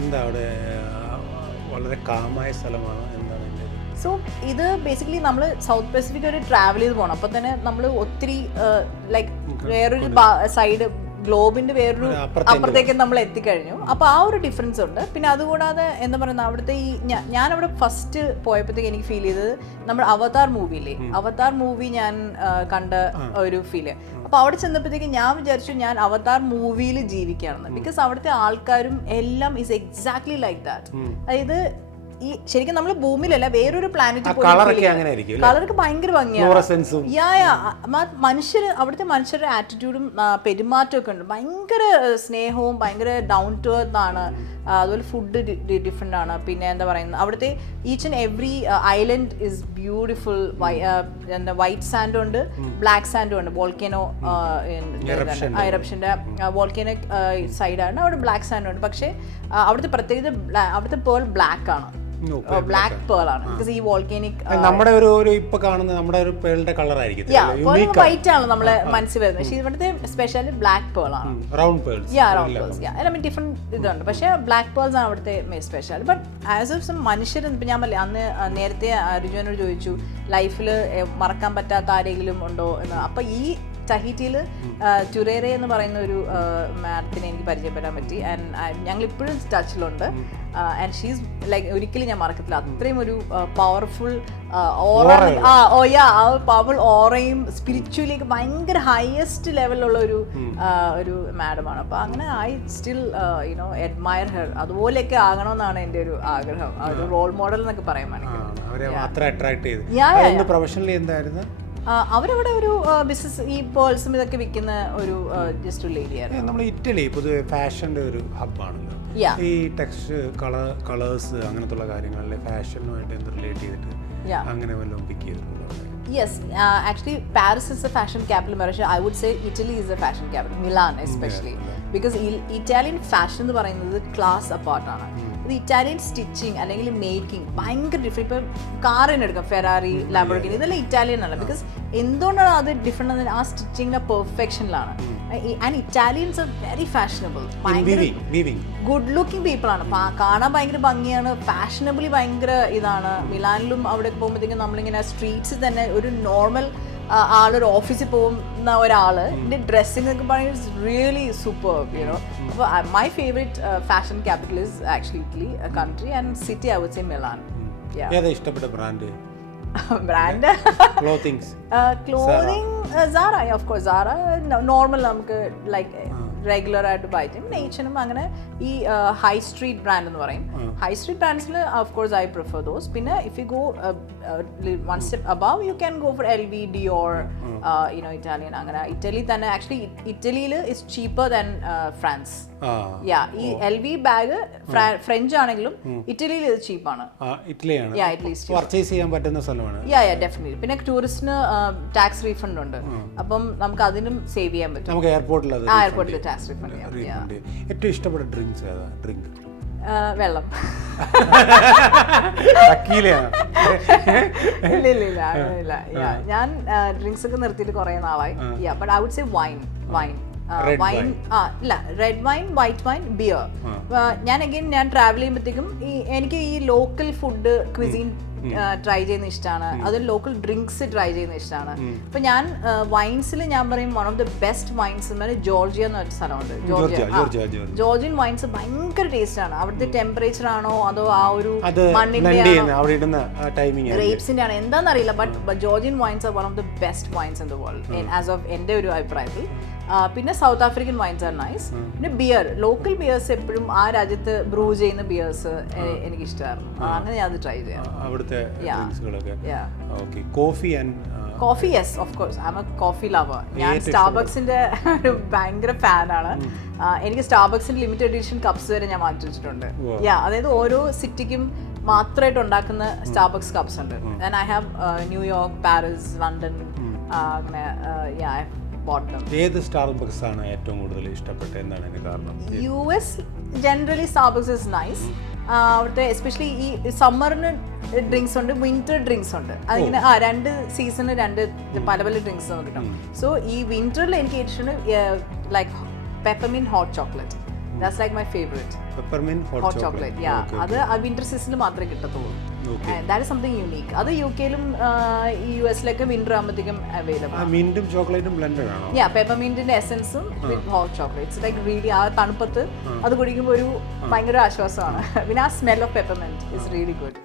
എന്താ അവിടെ വളരെ കാമായ സ്ഥലമാണ്? എന്താണ്? സോ ഇത് ബേസിക്കലി നമ്മൾ സൗത്ത് പസഫിക് ഒരു ട്രാവൽ ചെയ്ത് പോകണം. അപ്പോൾ തന്നെ നമ്മൾ ഒത്തിരി ലൈക്ക് വേറൊരു സൈഡ് ഗ്ലോബിന്റെ വേറൊരു അപ്പുറത്തേക്ക് നമ്മൾ എത്തിക്കഴിഞ്ഞു. അപ്പോൾ ആ ഒരു ഡിഫറൻസ് ഉണ്ട്. പിന്നെ അതുകൂടാതെ എന്താ പറയുക, അവിടുത്തെ ഈ ഞാൻ അവിടെ ഫസ്റ്റ് പോയപ്പോഴത്തേക്ക് എനിക്ക് ഫീൽ ചെയ്തത് നമ്മുടെ അവതാർ മൂവിയില്ലേ, അവതാർ മൂവി ഞാൻ കണ്ട ഒരു ഫീല്. അപ്പോൾ അവിടെ ചെന്നപ്പോഴത്തേക്ക് ഞാൻ വിചാരിച്ചു ഞാൻ അവതാർ മൂവിയിൽ ജീവിക്കുകയാണെന്ന്. ബിക്കോസ് അവിടുത്തെ ആൾക്കാരും എല്ലാം ഈസ് എക്സാക്ട്ലി ലൈക്ക് ദാറ്റ്. അതായത് ഈ ശരിക്കും നമ്മൾ ഭൂമിയിലല്ല വേറൊരു പ്ലാനറ്റിൽ കളർക്ക് ഭയങ്കര ഭംഗിയാണ്. മനുഷ്യര് അവിടുത്തെ മനുഷ്യരുടെ ആറ്റിറ്റ്യൂഡും പെരുമാറ്റവും ഒക്കെ ഉണ്ട്. ഭയങ്കര സ്നേഹവും ഭയങ്കര ഡൗൺ ടു എർത്ത് ആണ്. അതുപോലെ ഫുഡ് ഡിഫറെൻ്റ് ആണ്. പിന്നെ എന്താ പറയുന്നത്, അവിടുത്തെ each and every island is beautiful. എന്താ വൈറ്റ് സാൻഡും ഉണ്ട്, ബ്ലാക്ക് സാൻഡും ഉണ്ട്. വോൾക്കാനോ ഇറപ്ഷൻ്റെ വോൾക്കാനോ സൈഡാണ്, അവിടെ ബ്ലാക്ക് സാൻഡും ഉണ്ട്. പക്ഷേ അവിടുത്തെ പ്രത്യേകത അവിടുത്തെ പേൾ ബ്ലാക്ക് ആണ്, ബ്ലാക്ക് പേൾ ആണ്. ബിക്കോസ് ഈ വോൾക്കാനിക് നമ്മുടെ ഒരു ഇപ്പൊ കാണുന്ന നമ്മുടെ ഒരു പേളിന്റെ കളർ ആയിരിക്കും, വൈറ്റ് ആണ് നമ്മളെ മനസ്സിൽ വരുന്നത്. പക്ഷേ ഇവിടുത്തെ സ്പെഷ്യലി ബ്ലാക്ക് പേൾ ആണ്. റൗണ്ട് പേൾസ് ഡിഫറെന്റ് ഇതുണ്ട്. പക്ഷേ ബ്ലാക്ക് പേൾസ് ആണ് അവിടുത്തെ സ്പെഷ്യൽ. ബട്ട് ആസ് എഫ് മനുഷ്യർ, ഇപ്പം ഞാൻ പറയില്ല, അന്ന് നേരത്തെ രുജുവിനോട് ചോദിച്ചു ലൈഫിൽ മറക്കാൻ പറ്റാത്ത ആരെങ്കിലും ഉണ്ടോ എന്ന്. അപ്പൊ ഈ ടഹീറ്റിയിൽ ടുറേറെ എന്ന് പറയുന്ന ഒരു മാഡത്തിനെ എനിക്ക് പരിചയപ്പെടാൻ പറ്റി. ആൻഡ് ഞങ്ങൾ ഇപ്പോഴും ടച്ചിലുണ്ട്. ആൻഡ് ഷീസ് ലൈക്ക് ഒരിക്കലും ഞാൻ മറക്കത്തില്ല. അത്രയും ഒരു പവർഫുൾ ഓറ, പവർഫുൾ ഓറയും സ്പിരിച്വലി ഭയങ്കര ഹയസ്റ്റ് ലെവലിലുള്ള ഒരു മാഡമാണ്. അപ്പോൾ അങ്ങനെ I still you know admire her. അതുപോലെയൊക്കെ ആകണമെന്നാണ് എൻ്റെ ഒരു ആഗ്രഹം. ഒരു റോൾ മോഡൽ എന്നൊക്കെ പറയാൻ വേണമെങ്കിൽ. അവരവിടെ ഒരു ബിസിനസ്, ഈ പേൾസും ഇതൊക്കെ വിൽക്കുന്ന ഒരു ജസ്റ്റ് ഒരു ഏരിയ. നമ്മൾ ഇറ്റലി പൊതുവെ ഫാഷന്റെ ഒരു ഹബ്ബാണല്ലോ. ഈ ടെക്സ്റ്റ് കളേഴ്സ് അങ്ങനത്തുള്ള കാര്യങ്ങളിലെ ഫാഷനുമായിട്ട് എന്ത് റിലേറ്റ് ചെയ്തിട്ട് അങ്ങനെ വല്ലതും പിക്ക് ചെയ്തിട്ടുണ്ടോ? Yes, actually Paris is a fashion capital, but I would say Italy is a fashion capital, Milan especially, because Italian fashion എന്ന് പറയുന്നത് ക്ലാസ് അപ്പാർട്ട് ആണ്. ഇത് ഇറ്റാലിയൻ സ്റ്റിച്ചിങ് അല്ലെങ്കിൽ മേക്കിംഗ് ഭയങ്കര ഡിഫറെൻറ്റ്. ഇപ്പം കാറിന് എടുക്കാം, ഫെറാറി, ലാംബോർഗിനി, ഇതെല്ലാം ഇറ്റാലിയൻ ആണ്. ബിക്കോസ് എന്തുകൊണ്ടാണ് അത് ഡിഫറെൻ്റ്? ആ സ്റ്റിച്ചിങ്ങിൻ്റെ പെർഫെക്ഷനിലാണ്. And Italians are very fashionable, good looking people ആണ്. കാണാൻ ഭയങ്കര ഭംഗിയാണ്, ഫാഷനബിളി ഭയങ്കര ഇതാണ്. മിലാനിലും അവിടെ പോകുമ്പോഴത്തേക്കും നമ്മളിങ്ങനെ സ്ട്രീറ്റ്സിൽ തന്നെ ഒരു നോർമൽ ആളൊരു ഓഫീസിൽ പോകുന്ന ഒരാളിൻ്റെ ഡ്രസ്സിംഗ് എന്നൊക്കെ പറയുന്നത് റിയലി സൂപ്പർ, യുനോ. അപ്പോൾ my favourite fashion capital is actually Italy country, and city I would say Milan. ഇഷ്ടപ്പെട്ട brand clothing Zara, of course Zara normal നമുക്ക് ലൈക്ക് റെഗുലർ ആയിട്ട് ബൈ ചെയ്യും. നേച്ചനും അങ്ങനെ ഈ ഹൈ സ്ട്രീറ്റ് ബ്രാൻഡ് എന്ന് പറയും. ഹൈ സ്ട്രീറ്റ് ബ്രാൻഡ്സിൽ of course I prefer those. പിന്നെ if you go one step above you can go for LV, Dior, you know Italian. അങ്ങനെ ഇറ്റലി തന്നെ ആക്ച്വലി ഇറ്റലിയിൽ ഇസ് ചീപ്പർ ദാൻ ഫ്രാൻസ്. ഈ LV ബാഗ് ഫ്രഞ്ച് ആണെങ്കിലും ഇറ്റലിയിൽ ഇത് ചീപ്പാണ്. പർച്ചേസ് ചെയ്യാൻ പറ്റുന്ന സ്ഥലമാണ്. ഡെഫിനറ്റ്ലി. പിന്നെ ടൂറിസ്റ്റിന് ടാക്സ് റീഫണ്ട് ഉണ്ട്. അപ്പം നമുക്ക് അതിനും സേവ് ചെയ്യാൻ പറ്റും. നമുക്ക് എയർപോർട്ടിൽ ടാക്സ് റീഫണ്ട്. ഏറ്റവും ഇഷ്ടപ്പെട്ട ഡ്രിങ്ക്സ് ഏതാ? ഡ്രിങ്ക് വെള്ളം. ഇല്ല ഞാൻ ഡ്രിങ്ക്സ് ഒക്കെ നിർത്തിയിട്ട് കുറെ നാളായി. But I would say wine. ഇല്ല, red wine, white wine, beer. ഞാൻ ട്രാവൽ ചെയ്യുമ്പോഴത്തേക്കും എനിക്ക് ഈ ലോക്കൽ ഫുഡ് ക്വിസീൻ ട്രൈ ചെയ്യുന്ന ഇഷ്ടമാണ്. അതൊരു ലോക്കൽ ഡ്രിങ്ക്സ് ട്രൈ ചെയ്യുന്ന ഇഷ്ടമാണ്. അപ്പൊ ഞാൻ വൈൻസിൽ ഞാൻ പറയും one of the best vines Georgia എന്ന് പറഞ്ഞ സ്ഥലമുണ്ട്. ജോർജിയൻ വൈൻസ് ഭയങ്കര ടേസ്റ്റ് ആണ്. അവിടുത്തെ ടെമ്പറേച്ചർ ആണോ അതോ ആ ഒരു മണ്ണിന്റെ ഗ്രേപ്സിന്റെ ആണോ എന്താണെന്നറിയില്ല. But Georgian wines are one of the best wines in the world as of എൻ്റെ ഒരു അഭിപ്രായത്തിൽ. പിന്നെ South African wines are nice. പിന്നെ ബിയർ, ലോക്കൽ ബിയേഴ്സ് എപ്പോഴും ആ രാജ്യത്ത് ബ്രൂ ചെയ്യുന്ന ബിയേഴ്സ് എനിക്ക് ഇഷ്ടമായിരുന്നു. അങ്ങനെ ഞാൻ അത് ട്രൈ ചെയ്യാം. Coffee, yes of course I M A coffee lover. ഞാൻ സ്റ്റാർബക്സിന്റെ ഒരു ഭയങ്കര ഫാനാണ്. എനിക്ക് സ്റ്റാർബക്സിന്റെ ലിമിറ്റഡ് എഡിഷൻ കപ്സ് വരെ ഞാൻ വാങ്ങിച്ചു വെച്ചിട്ടുണ്ട്. അതായത് ഓരോ സിറ്റിക്കും മാത്രമായിട്ട് ഉണ്ടാക്കുന്ന സ്റ്റാർബക്സ് കപ്സ് ഉണ്ട്. And I have New York, Paris, London, അങ്ങനെ ഏത് സ്റ്റാർബക്സ് ആണ് ഏറ്റവും കൂടുതൽ ഇഷ്ടപ്പെട്ടത്? എന്താണ് അതിന് കാരണം? US generally Starbucks is nice. അവിടുത്തെ എസ്പെഷ്യലി ഈ സമ്മറിന് ഡ്രിങ്ക്സ് ഉണ്ട്, വിന്റർ ഡ്രിങ്ക്സ് ഉണ്ട്. അതിങ്ങനെ രണ്ട് സീസണിന് രണ്ട് പല പല ഡ്രിങ്ക്സ് കിട്ടും. സോ ഈ വിന്ററിൽ എനിക്ക് ഏറ്റവും like peppermint hot chocolate. That's like my favourite peppermint hot chocolate. Yeah, അത് വിന്റർ സീസണിൽ മാത്രമേ കിട്ടത്തുള്ളൂ. That is something unique. അത് UK-ലും ഈ US-ലൊക്കെ വിന്റർ ആകുമ്പോഴത്തേക്കും അവൈലബിൾ. മിന്റും ചോക്ലേറ്റും ബ്ലെൻഡഡ് ആണോ? യാ, പെപ്പർമിന്റിന്റെ എസൻസും with hot chocolates like really ആ തണുപ്പത്ത് അത് കുടിക്കുമ്പോൾ ഒരു ഭയങ്കര ആശ്വാസമാണ്. പിന്നെ ആ smell of peppermint is really good.